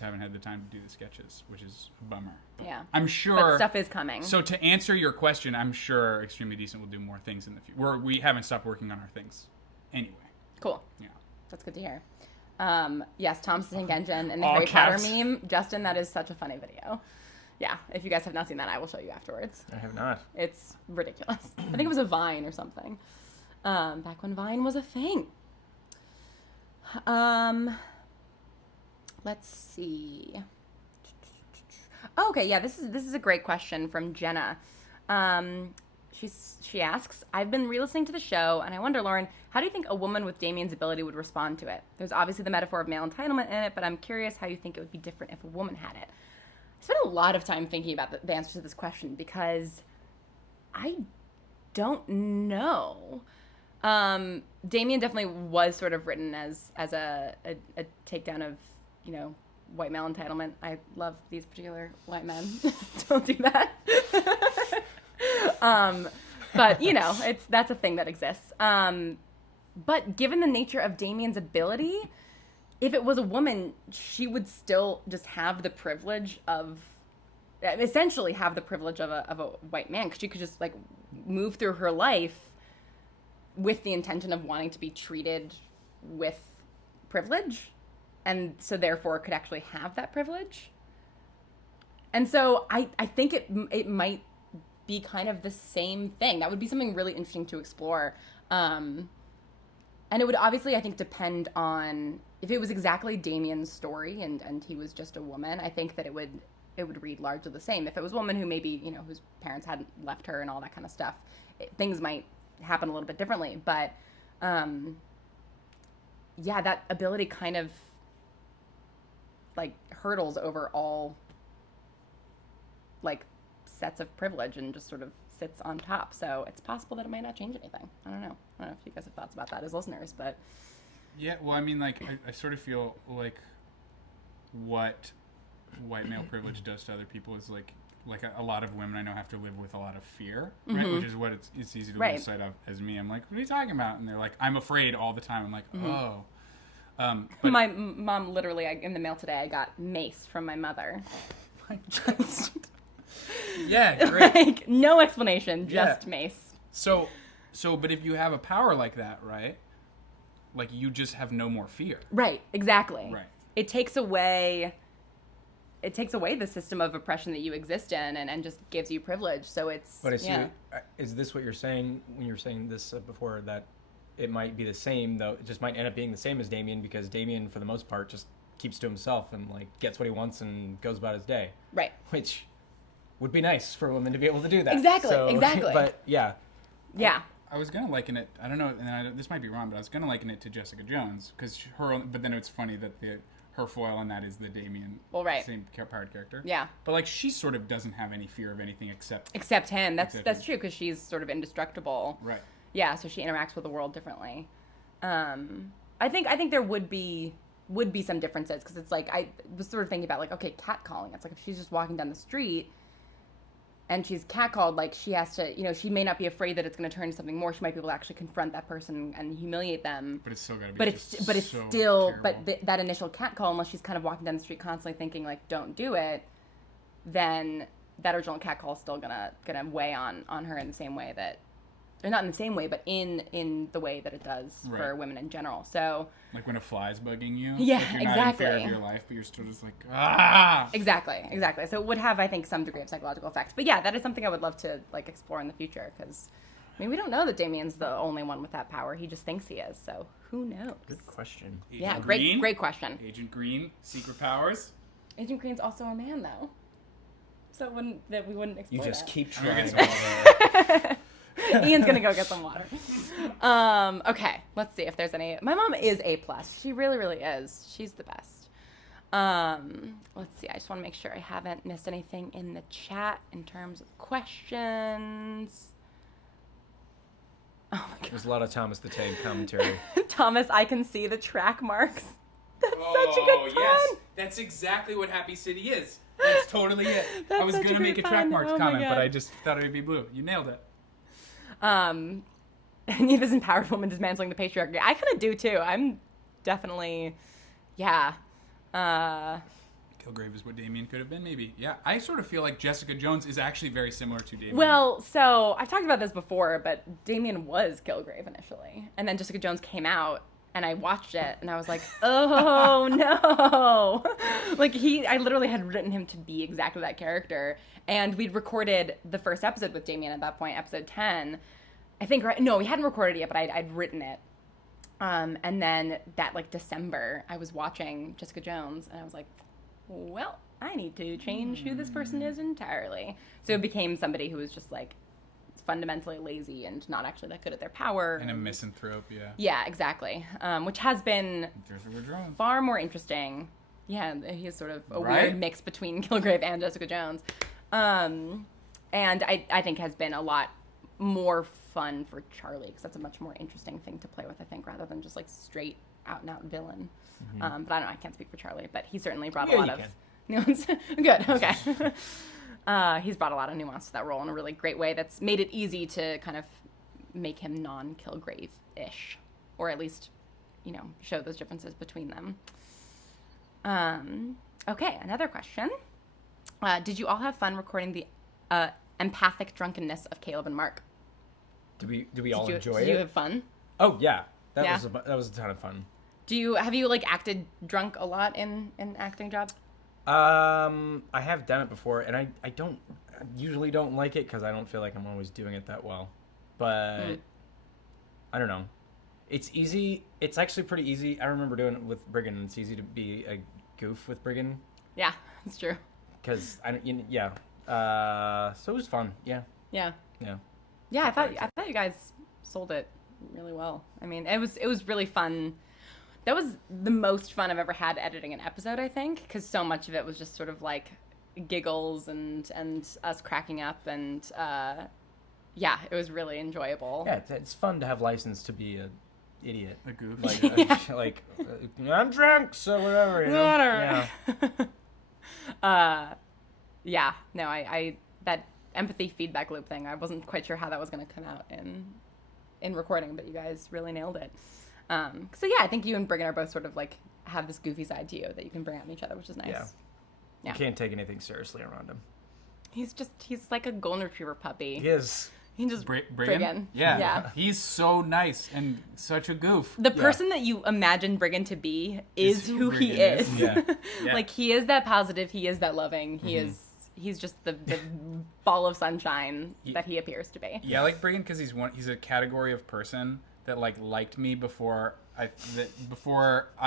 haven't had the time to do the sketches, which is a bummer. But Yeah. I'm sure But stuff is coming. So to answer your question, I'm sure Extremely Decent will do more things in the future. We haven't stopped working on our things anyway. Cool. Yeah. That's good to hear. Yes, Thomas the Tank Engine and the All Harry caps. Potter meme. Justin, that is such a funny video. Yeah, if you guys have not seen that, I will show you afterwards. I have not. It's ridiculous. I think it was a Vine or something. Back when Vine was a thing. Let's see. Oh, okay, yeah, this is a great question from Jenna. She asks, I've been re-listening to the show, and I wonder, Lauren, how do you think a woman with Damien's ability would respond to it? There's obviously the metaphor of male entitlement in it, but I'm curious how you think it would be different if a woman had it. I spent a lot of time thinking about the answer to this question because I don't know. Damien definitely was sort of written as a takedown of, white male entitlement. I love these particular white men. Don't do that. But that's a thing that exists. But given the nature of Damien's ability, if it was a woman, she would still just have the privilege of essentially have the privilege of a white man, because she could just like move through her life with the intention of wanting to be treated with privilege, and so therefore could actually have that privilege. And so I think it might be kind of the same thing. That would be something really interesting to explore. And it would obviously, I think, depend on if it was exactly Damien's story and he was just a woman. I think that it would read largely the same. If it was a woman who maybe, whose parents hadn't left her and all that kind of stuff, things might happen a little bit differently. But yeah, that ability kind of like hurdles over all like sets of privilege and just sort of sits on top. So it's possible that it might not change anything. I don't know if you guys have thoughts about that as listeners, but yeah, well, I mean, like, I sort of feel like what white male privilege does to other people is like a lot of women I know have to live with a lot of fear, right? Which is what it's easy to lose sight of as me. I'm like, what are you talking about? And they're like, I'm afraid all the time. I'm like, oh. But my mom literally, in the mail today, I got mace from my mother. yeah, great. Like, no explanation, just mace. So, but if you have a power like that, right? Like, you just have no more fear. Right, exactly. Right. It takes away the system of oppression that you exist in and just gives you privilege. So it's, But is this what you're saying when you were saying this before, that it might be the same, though it just might end up being the same as Damien, because Damien, for the most part, just keeps to himself and like gets what he wants and goes about his day. Right. Which would be nice for women to be able to do that. Exactly, So, exactly. But yeah. Yeah. I was gonna liken it. I don't know, and this might be wrong, but I was gonna liken it to Jessica Jones because But then it's funny that her foil on that is the Damien, same powered character. Yeah. But like, she sort of doesn't have any fear of anything except him. That's true, because she's sort of indestructible. Right. Yeah. So she interacts with the world differently. I think there would be some differences, because it's like, I was sort of thinking about like, okay, catcalling. It's like if she's just walking down the street and she's catcalled, like she has to, she may not be afraid that it's going to turn into something more. She might be able to actually confront that person and humiliate them. But it's still got to be. That initial catcall, unless she's kind of walking down the street constantly thinking like, don't do it, then that original catcall is still gonna weigh on her in the same way that, or not in the same way, but in the way that it does for women in general. So like when a fly's bugging you. Yeah, like you're exactly. not in fear of your life, but you're still just like, ah. Exactly. So it would have, I think, some degree of psychological effects. But yeah, that is something I would love to like explore in the future, because I mean, we don't know that Damien's the only one with that power. He just thinks he is. So who knows? Good question. Agent Green? Great question. Agent Green, secret powers. Agent Green's also a man, though. So we wouldn't explore You just that. keep I'm gonna trying. get some water. Ian's gonna go get some water. Okay, let's see if there's any. My mom is A+. She really, really is. She's the best. Let's see. I just want to make sure I haven't missed anything in the chat in terms of questions. Oh my god. There's a lot of Thomas the Tank commentary. Thomas, I can see the track marks. That's such a good pun. Yes, that's exactly what Happy City is. That's totally it. That's I was such a gonna make great a track pun. marks Oh my comment, but God. I just thought it would be blue. You nailed it. This empowered woman dismantling the patriarchy. I kind of do too. I'm definitely, yeah. Kilgrave is what Damien could have been, maybe. Yeah, I sort of feel like Jessica Jones is actually very similar to Damien. Well, so I've talked about this before, but Damien was Kilgrave initially, and then Jessica Jones came out, and I watched it, and I was like, oh no! Like I literally had written him to be exactly that character, and we'd recorded the first episode with Damien at that point, episode 10. I think, right? No, we hadn't recorded it yet, but I'd written it. And then that like December, I was watching Jessica Jones, and I was like, well, I need to change who this person is entirely. So it became somebody who was just like fundamentally lazy and not actually that good at their power. And a misanthrope, yeah. Yeah, exactly. Which has been Jessica Jones. far more interesting. Yeah, he's sort of a Right? weird mix between Kilgrave and Jessica Jones. And I think has been a lot more fun for Charlie, because that's a much more interesting thing to play with, I think, rather than just like straight out and out villain. But I don't know, I can't speak for Charlie, but he certainly brought a lot of nuance. Good, okay. He's brought a lot of nuance to that role in a really great way that's made it easy to kind of make him non-Kilgrave-ish, or at least, show those differences between them. Okay, another question. Did you all have fun recording the empathic drunkenness of Caleb and Mark? Do we all enjoy Did you it? have fun? Oh yeah, that Yeah. was a ton of fun. Have you like acted drunk a lot in acting jobs? I have done it before, and I usually don't like it because I don't feel like I'm always doing it that well. But I don't know. It's easy. It's actually pretty easy. I remember doing it with Brigham, and it's easy to be a goof with Brigham. Yeah, that's true. Because so it was fun. Yeah. Yeah. Yeah. Yeah, I thought you guys sold it really well. I mean, it was really fun. That was the most fun I've ever had editing an episode, I think, because so much of it was just sort of like giggles and us cracking up, and yeah, it was really enjoyable. Yeah, it's fun to have license to be a idiot. A goof. Like, I'm drunk, so whatever. You know? Whatever. Yeah. Yeah. No, I that empathy feedback loop thing, I wasn't quite sure how that was going to come out in recording, but you guys really nailed it. So yeah, I think you and Brigham are both sort of like have this goofy side to you that you can bring out in each other, which is nice. Yeah. Yeah. You can't take anything seriously around him. He's like a golden retriever puppy. He is. He just Brigham? Yeah. He's so nice and such a goof. The person that you imagine Brigham to be is who he Brigham is. is. Yeah. Like he is that positive, he is that loving, he's just the ball of sunshine that he appears to be. Yeah, I like Brigham because he's a category of person that liked me before I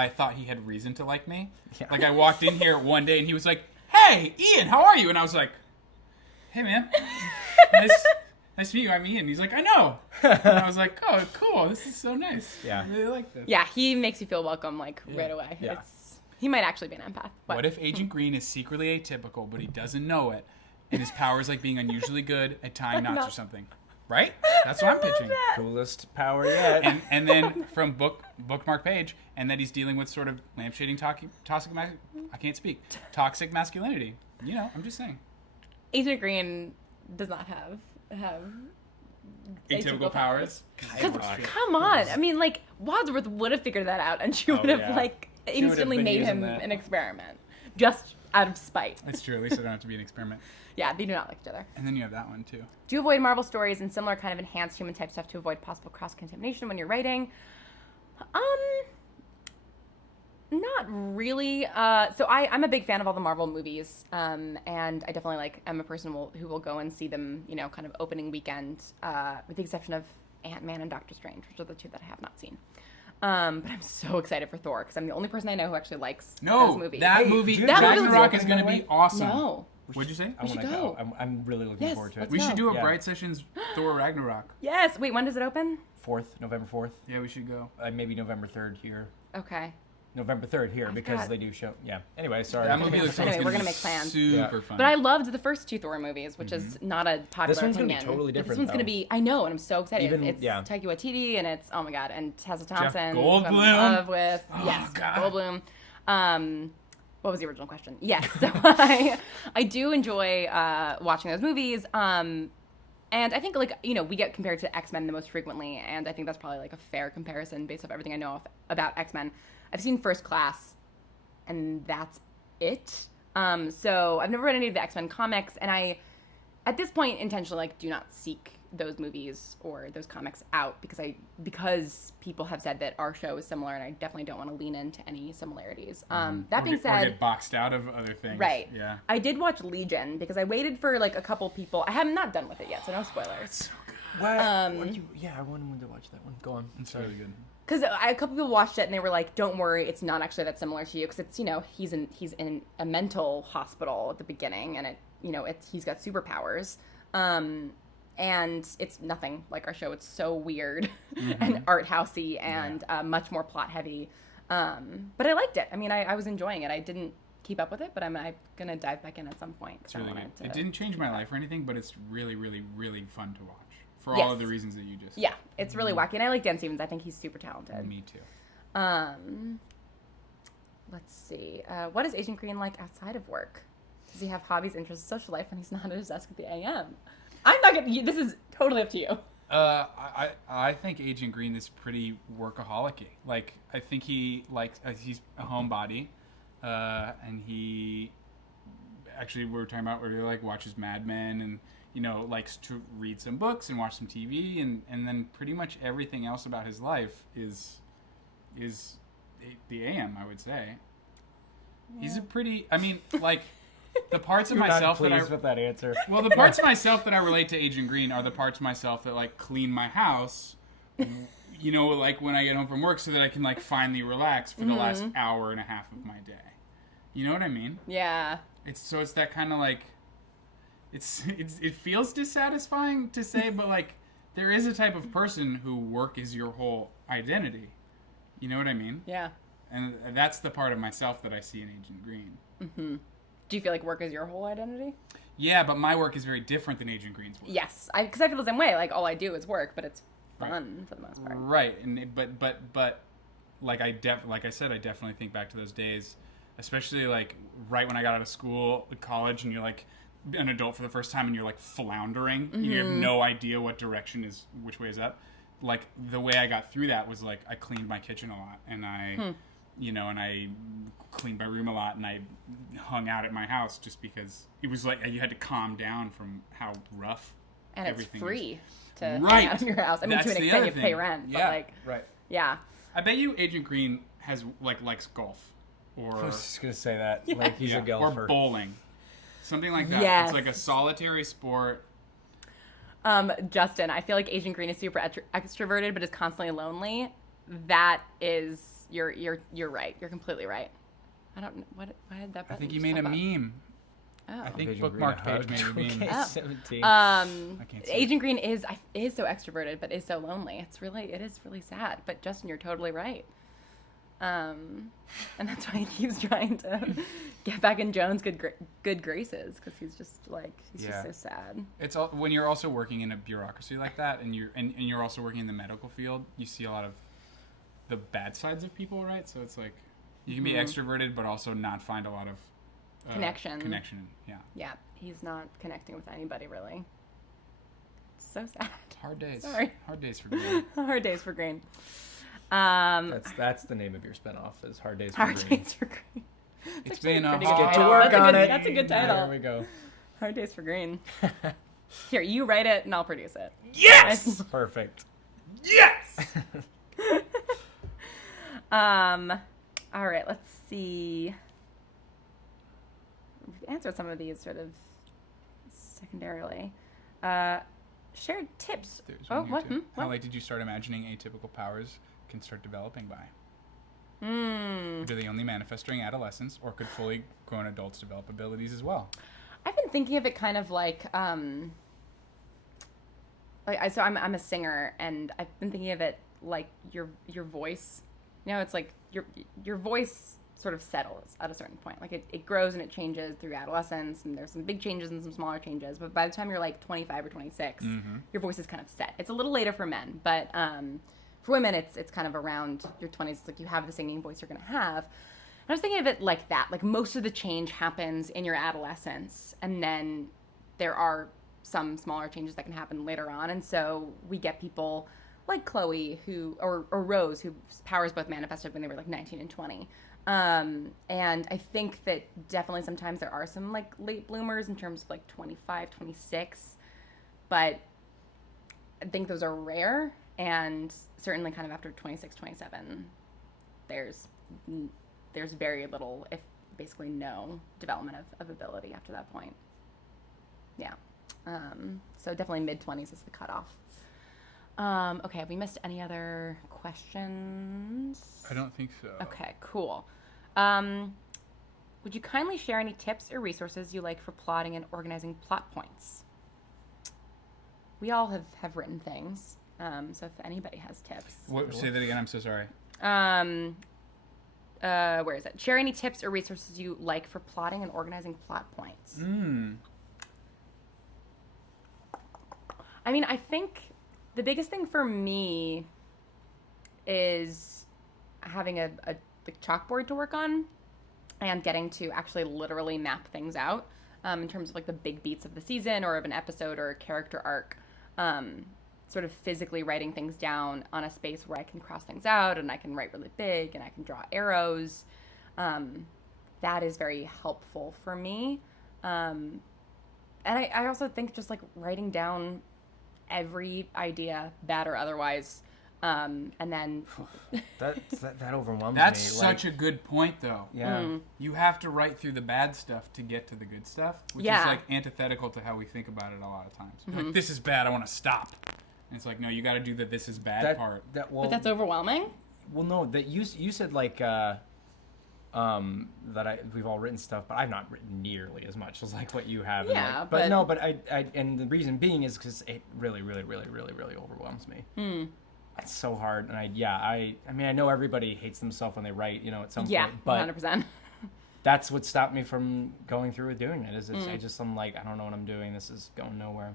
thought he had reason to like me. Yeah. Like I walked in here one day and he was like, "Hey, Ian, how are you?" And I was like, "Hey, man, nice to meet you. I'm Ian." He's like, "I know." And I was like, "Oh, cool. This is so nice. Yeah. I really like this." Yeah, he makes you feel welcome right away. Yeah. He might actually be an empath. What if Agent Green is secretly atypical, but he doesn't know it, and his power is like being unusually good at tying knots or something? Right? That's what I'm pitching. Coolest power yet. And then from bookmark page, and that he's dealing with sort of lampshading toxic masculinity. You know, I'm just saying. Agent Green does not have Atypical powers. Because come on, I mean, like Wadsworth would have figured that out, and she would have yeah. like instantly been made using him that. an experiment, just out of spite. That's true. At least I don't have to be an experiment. Yeah, they do not like each other. And then you have that one too. Do you avoid Marvel stories and similar kind of enhanced human type stuff to avoid possible cross-contamination when you're writing? Not really. So I'm a big fan of all the Marvel movies, and I definitely I'm a person who will go and see them, kind of opening weekend, with the exception of Ant-Man and Doctor Strange, which are the two that I have not seen. But I'm so excited for Thor because I'm the only person I know who actually likes those movies. That movie, dude, Ragnarok, is going to be awesome. No. What'd you say? I want to go. I'm really looking forward to it. We should do a Yeah. Bright Sessions Thor Ragnarok. Yes. Wait, when does it open? November 4th. Yeah, we should go. Maybe November 3rd here. Okay. November 3rd here because forgot. they do show. Yeah. Anyway, sorry. That movie looks like Anyway, it's we're gonna gonna be make plans. super fun. But I loved the first two Thor movies, which is not a popular This one's opinion. gonna be totally But different, This one's gonna though. be, I know, and I'm so excited. Even- it's yeah. Taika Waititi, and it's, oh my god, and Tessa Thompson. who I'm in Goldblum. love with. Oh, yes, God. Goldblum. What was the original question? Yes, so I do enjoy watching those movies. And I think we get compared to X-Men the most frequently, and I think that's probably a fair comparison based off everything I know about X-Men. I've seen First Class, and that's it. So I've never read any of the X-Men comics, and I, at this point, intentionally do not seek those movies or those comics out because people have said that our show is similar, and I definitely don't want to lean into any similarities. That being or said, get boxed out of other things. right? Yeah. I did watch Legion because I waited for a couple people. I have not done with it yet, so no spoilers. What? Yeah, I wanted to watch that one. Go on. It's really good. Because a couple people watched it and they were like, "Don't worry, it's not actually that similar to you." Because it's he's in a mental hospital at the beginning, and he's got superpowers, and it's nothing like our show. It's so weird and art housey and much more plot heavy. But I liked it. I mean, I was enjoying it. I didn't keep up with it, but I'm gonna dive back in at some point. It's really good. To... It didn't change my life or anything, but it's really, really, really fun to watch for Yes. all of the reasons that you just. Yeah, it's really wacky, and I like Dan Stevens. I think he's super talented. Me too. Let's see. What is Agent Green like outside of work? Does he have hobbies, interests, social life when he's not at his desk at the AM? I'm not gonna. This is totally up to you. I think Agent Green is pretty workaholic-y. I think he's a homebody, and actually we were talking about where he like watches Mad Men and likes to read some books and watch some TV and then pretty much everything else about his life is the AM, I would say. Yeah. He's a pretty, I mean, like the parts of myself that with that answer. Well, the parts of myself that I relate to Agent Green are the parts of myself that like clean my house. Like when I get home from work so that I can like finally relax for the last hour and a half of my day. You know what I mean? Yeah. It's that kind of like, it feels dissatisfying to say, but like there is a type of person who work is your whole identity. You know what I mean? Yeah. And that's the part of myself that I see in Agent Green. Mm-hmm. Do you feel like work is your whole identity? Yeah, but my work is very different than Agent Green's work. Yes, because I feel the same way. Like all I do is work, but it's fun for the most part. Right, and but like I said, I definitely think back to those days, especially like right when I got out of school, college, and you're like an adult for the first time, and you're like floundering. Mm-hmm. You have no idea which way is up. Like the way I got through that was like I cleaned my kitchen a lot, and I cleaned my room a lot, and I hung out at my house just because it was like you had to calm down from how rough everything it's free is. To hang out in your house. I mean, That's to an extent, you have to pay rent. Yeah, but like, right. Yeah. I bet you Agent Green likes golf, or I was just gonna say that. Yeah. Like he's a golfer, or bowling, something like that. Yes. It's like a solitary sport. Justin, I feel like Agent Green is super extroverted, but is constantly lonely. That is, you're right. You're completely right. I don't know why did that. I think you made a meme. Oh. I think Bookmark Page made a meme. Oh. 17. I can't see Agent Green is so extroverted, but is so lonely. It is really sad. But Justin, you're totally right. And that's why he keeps trying to get back in Joan's good graces, because he's just so sad. It's all when you're also working in a bureaucracy like that, and you're also working in the medical field. You see a lot of the bad sides of people, right? So it's like you can be extroverted, but also not find a lot of connection. Yeah. Yeah, he's not connecting with anybody really. It's so sad. Hard days. Sorry. Hard days for Green. Hard days for Green. That's the name of your spinoff, is Hard Days for Green. Hard Days for Green. It's been a hard Get to work on it. That's a good title. There we go. Hard Days for Green. Here, you write it and I'll produce it. Yes. Perfect. Yes. All right, let's see. We've answered some of these sort of secondarily. Shared tips. What? How late did you start imagining atypical powers can start developing by? Do they only manifest during adolescence, or could fully grown adults develop abilities as well? I've been thinking of it kind of like so I'm a singer, and I've been thinking of it like your voice. It's like your voice sort of settles at a certain point. Like it grows and it changes through adolescence, and there's some big changes and some smaller changes. But by the time you're like 25 or 26, your voice is kind of set. It's a little later for men, but for women, it's kind of around your 20s. It's like you have the singing voice you're going to have. And I was thinking of it like that. Like most of the change happens in your adolescence, and then there are some smaller changes that can happen later on. And so we get people like Chloe or Rose, whose powers both manifested when they were like 19 and 20. And I think that definitely sometimes there are some like late bloomers in terms of like 25, 26, but I think those are rare, and certainly kind of after 26, 27, there's very little, if basically no, development of ability after that point. Yeah. So definitely mid-20s is the cutoff. Okay, have we missed any other questions? I don't think so. Okay, cool. Would you kindly share any tips or resources you like for plotting and organizing plot points? We all have written things, so if anybody has tips. Say that again, I'm so sorry. Where is it? Share any tips or resources you like for plotting and organizing plot points. I mean, I think the biggest thing for me is having a chalkboard to work on and getting to actually literally map things out in terms of like the big beats of the season or of an episode or a character arc. Sort of physically writing things down on a space where I can cross things out and I can write really big and I can draw arrows. That is very helpful for me. And I also think just like writing down every idea, bad or otherwise, and then that overwhelms me. That's such a good point, though. Yeah. You have to write through the bad stuff to get to the good stuff, which is like antithetical to how we think about it a lot of times. Like, this is bad, I want to stop. And it's like, no, you got to do the this is bad part. But that's overwhelming. Well, no, that you said like we've all written stuff, but I've not written nearly as much as like what you have. Yeah, and, like, but I and the reason being is because it really, really, really, really, really overwhelms me. It's so hard, and I mean, I know everybody hates themselves when they write, you know, at some point, but 100%. That's what stopped me from going through with doing it. I'm like, I don't know what I'm doing. This is going nowhere.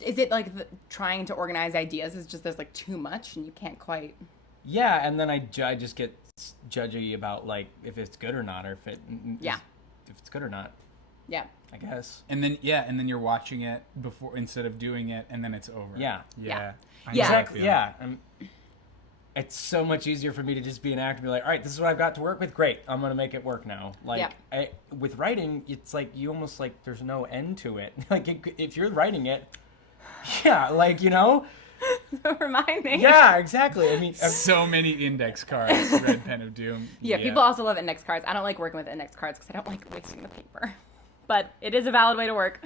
Is it like trying to organize ideas is just there's like too much and you can't quite? Yeah, and then I just get judgy about like if it's good or not, or if it's good or not. Yeah, I guess. And then you're watching it before instead of doing it, and then it's over. Yeah. Exactly. Yeah. It's so much easier for me to just be an actor and be like, all right, this is what I've got to work with. Great, I'm gonna make it work now. Like with writing, it's like you almost like there's no end to it. Like if you're writing it, like you know. Remind me. Yeah, exactly. I mean, so many index cards. Red Pen of Doom. Yeah, people also love index cards. I don't like working with index cards because I don't like wasting the paper. But it is a valid way to work.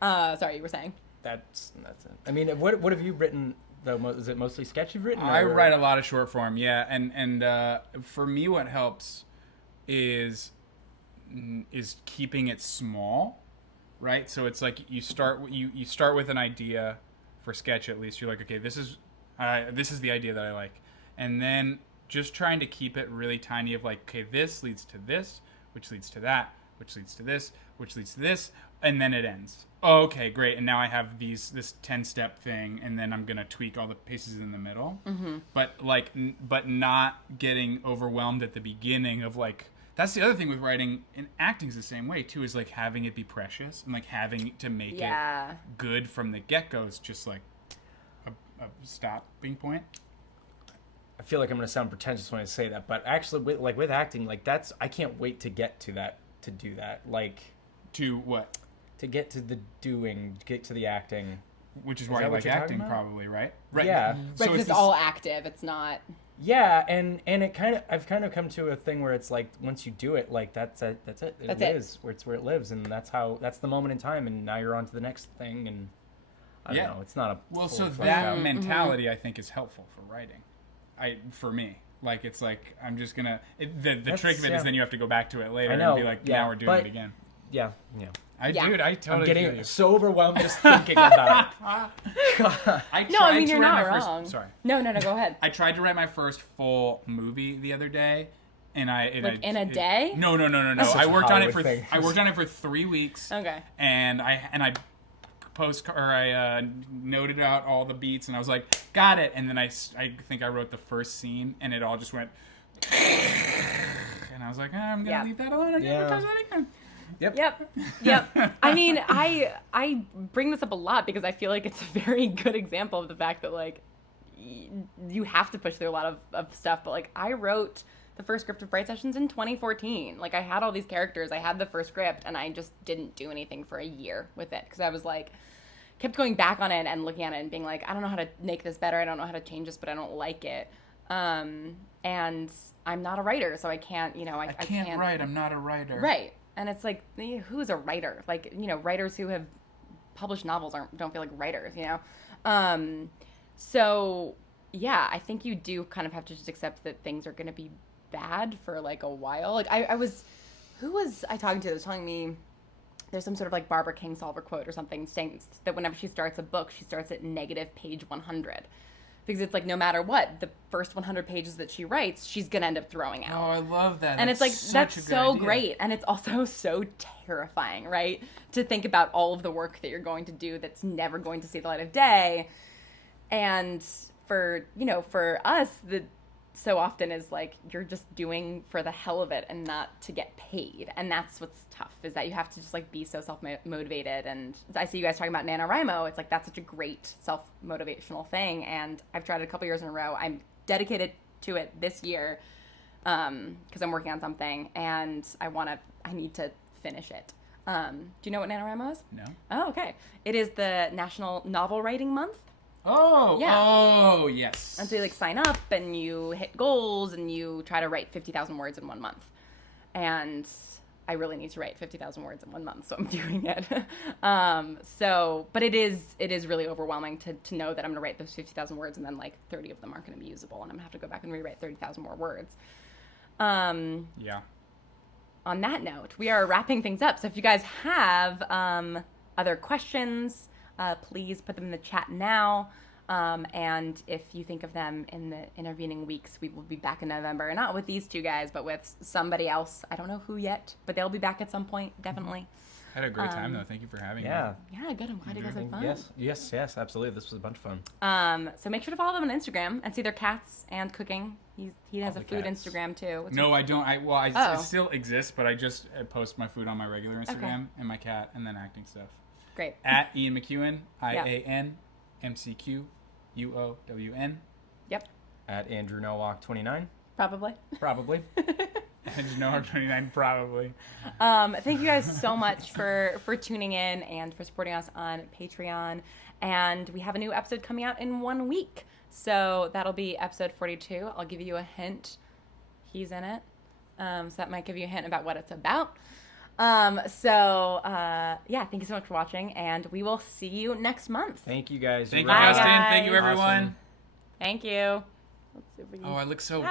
Sorry, you were saying. That's it. I mean, what have you written though? Is it mostly sketch you've written? I write a lot of short form. Yeah, and for me, what helps is keeping it small, right? So it's like you start with an idea. For sketch, at least, you're like, okay, this is the idea that I like, and then just trying to keep it really tiny. Of like, okay, this leads to this, which leads to that, which leads to this, which leads to this, and then it ends. Oh, okay, great. And now I have this 10-step thing, and then I'm gonna tweak all the pieces in the middle. But not getting overwhelmed at the beginning of like. That's the other thing with writing, and acting is the same way too, is like having it be precious and like having to make it good from the get-go is just like a stopping point. I feel like I'm going to sound pretentious when I say that, but actually with acting, like I can't wait to get to that, to do that. Like to what? To get to the doing, get to the acting. Which is why you like acting probably, right? Right. Yeah. So it's all active. It's not. Yeah, and I've kind of come to a thing where it's like once you do it, like that's it. It is where it lives, and that's the moment in time, and now you're on to the next thing, and I don't know, it's not a so that mentality I think is helpful for writing. For me, like it's like I'm just gonna the trick of it is then you have to go back to it later and be like now we're doing it again. Yeah. I totally I'm getting so overwhelmed just thinking about it. I mean, you're not wrong. Sorry. No, go ahead. I tried to write my first full movie the other day, and in a day? No. I worked on it for 3 weeks. Okay. And I noted out all the beats, and I was like, got it. And then I think I wrote the first scene, and it all just went. And I was like, I'm gonna leave that alone. I'm gonna touch that again. Yep. I mean, I bring this up a lot because I feel like it's a very good example of the fact that like you have to push through a lot of stuff. But like I wrote the first script of Bright Sessions in 2014. Like I had all these characters, I had the first script, and I just didn't do anything for a year with it because I was like kept going back on it and looking at it and being like, I don't know how to make this better. I don't know how to change this, but I don't like it. And I'm not a writer, so I can't, I can't write. I'm not a writer. Right. And it's like, who's a writer? Like, writers who have published novels don't feel like writers, So, yeah, I think you do kind of have to just accept that things are going to be bad for, like, a while. Like, who was I talking to that was telling me there's some sort of, like, Barbara Kingsolver quote or something saying that whenever she starts a book, she starts at negative page 100. Because it's like no matter what, the first 100 pages that she writes, she's going to end up throwing out. Oh, I love that. And it's like, that's so great. And it's also so terrifying, right? To think about all of the work that you're going to do that's never going to see the light of day. And for us, so often is like, you're just doing for the hell of it and not to get paid. And that's what's tough, is that you have to just like be so self-motivated. And I see you guys talking about NaNoWriMo. It's like, that's such a great self-motivational thing. And I've tried it a couple years in a row. I'm dedicated to it this year because I'm working on something and I need to finish it. Do you know what NaNoWriMo is? No. Oh, okay. It is the National Novel Writing Month. Oh. Yeah. Oh, yes. And so you like sign up and you hit goals and you try to write 50,000 words in 1 month. And I really need to write 50,000 words in 1 month, so I'm doing it. But it is really overwhelming to know that I'm gonna write those 50,000 words and then like 30 of them aren't gonna be usable, and I'm gonna have to go back and rewrite 30,000 more words. Yeah. On that note, we are wrapping things up. So if you guys have other questions, please put them in the chat now. And if you think of them in the intervening weeks, we will be back in November. Not with these two guys, but with somebody else. I don't know who yet, but they'll be back at some point, definitely. I had a great time, though. Thank you for having me. Yeah, good. I'm glad you guys had fun. Yes, absolutely. This was a bunch of fun. So make sure to follow them on Instagram and see their cats and cooking. He has a food cats. Instagram, too. No, I don't. It Oh. still exists, but I just post my food on my regular Instagram and my cat and then acting stuff. Great. At Ian McQuown, IANMCQUOWN. Yep. At Andrew Nowak 29. Probably. Probably. Andrew Nowak 29, probably. Thank you guys so much for tuning in and for supporting us on Patreon. And we have a new episode coming out in 1 week. So that'll be episode 42. I'll give you a hint. He's in it. So that might give you a hint about what it's about. Thank you so much for watching, and we will see you next month. Thank you guys. Thank you, Bye, Austin. guys. Thank you, everyone. Awesome. Thank you. Let's see if we can... Oh, I look so...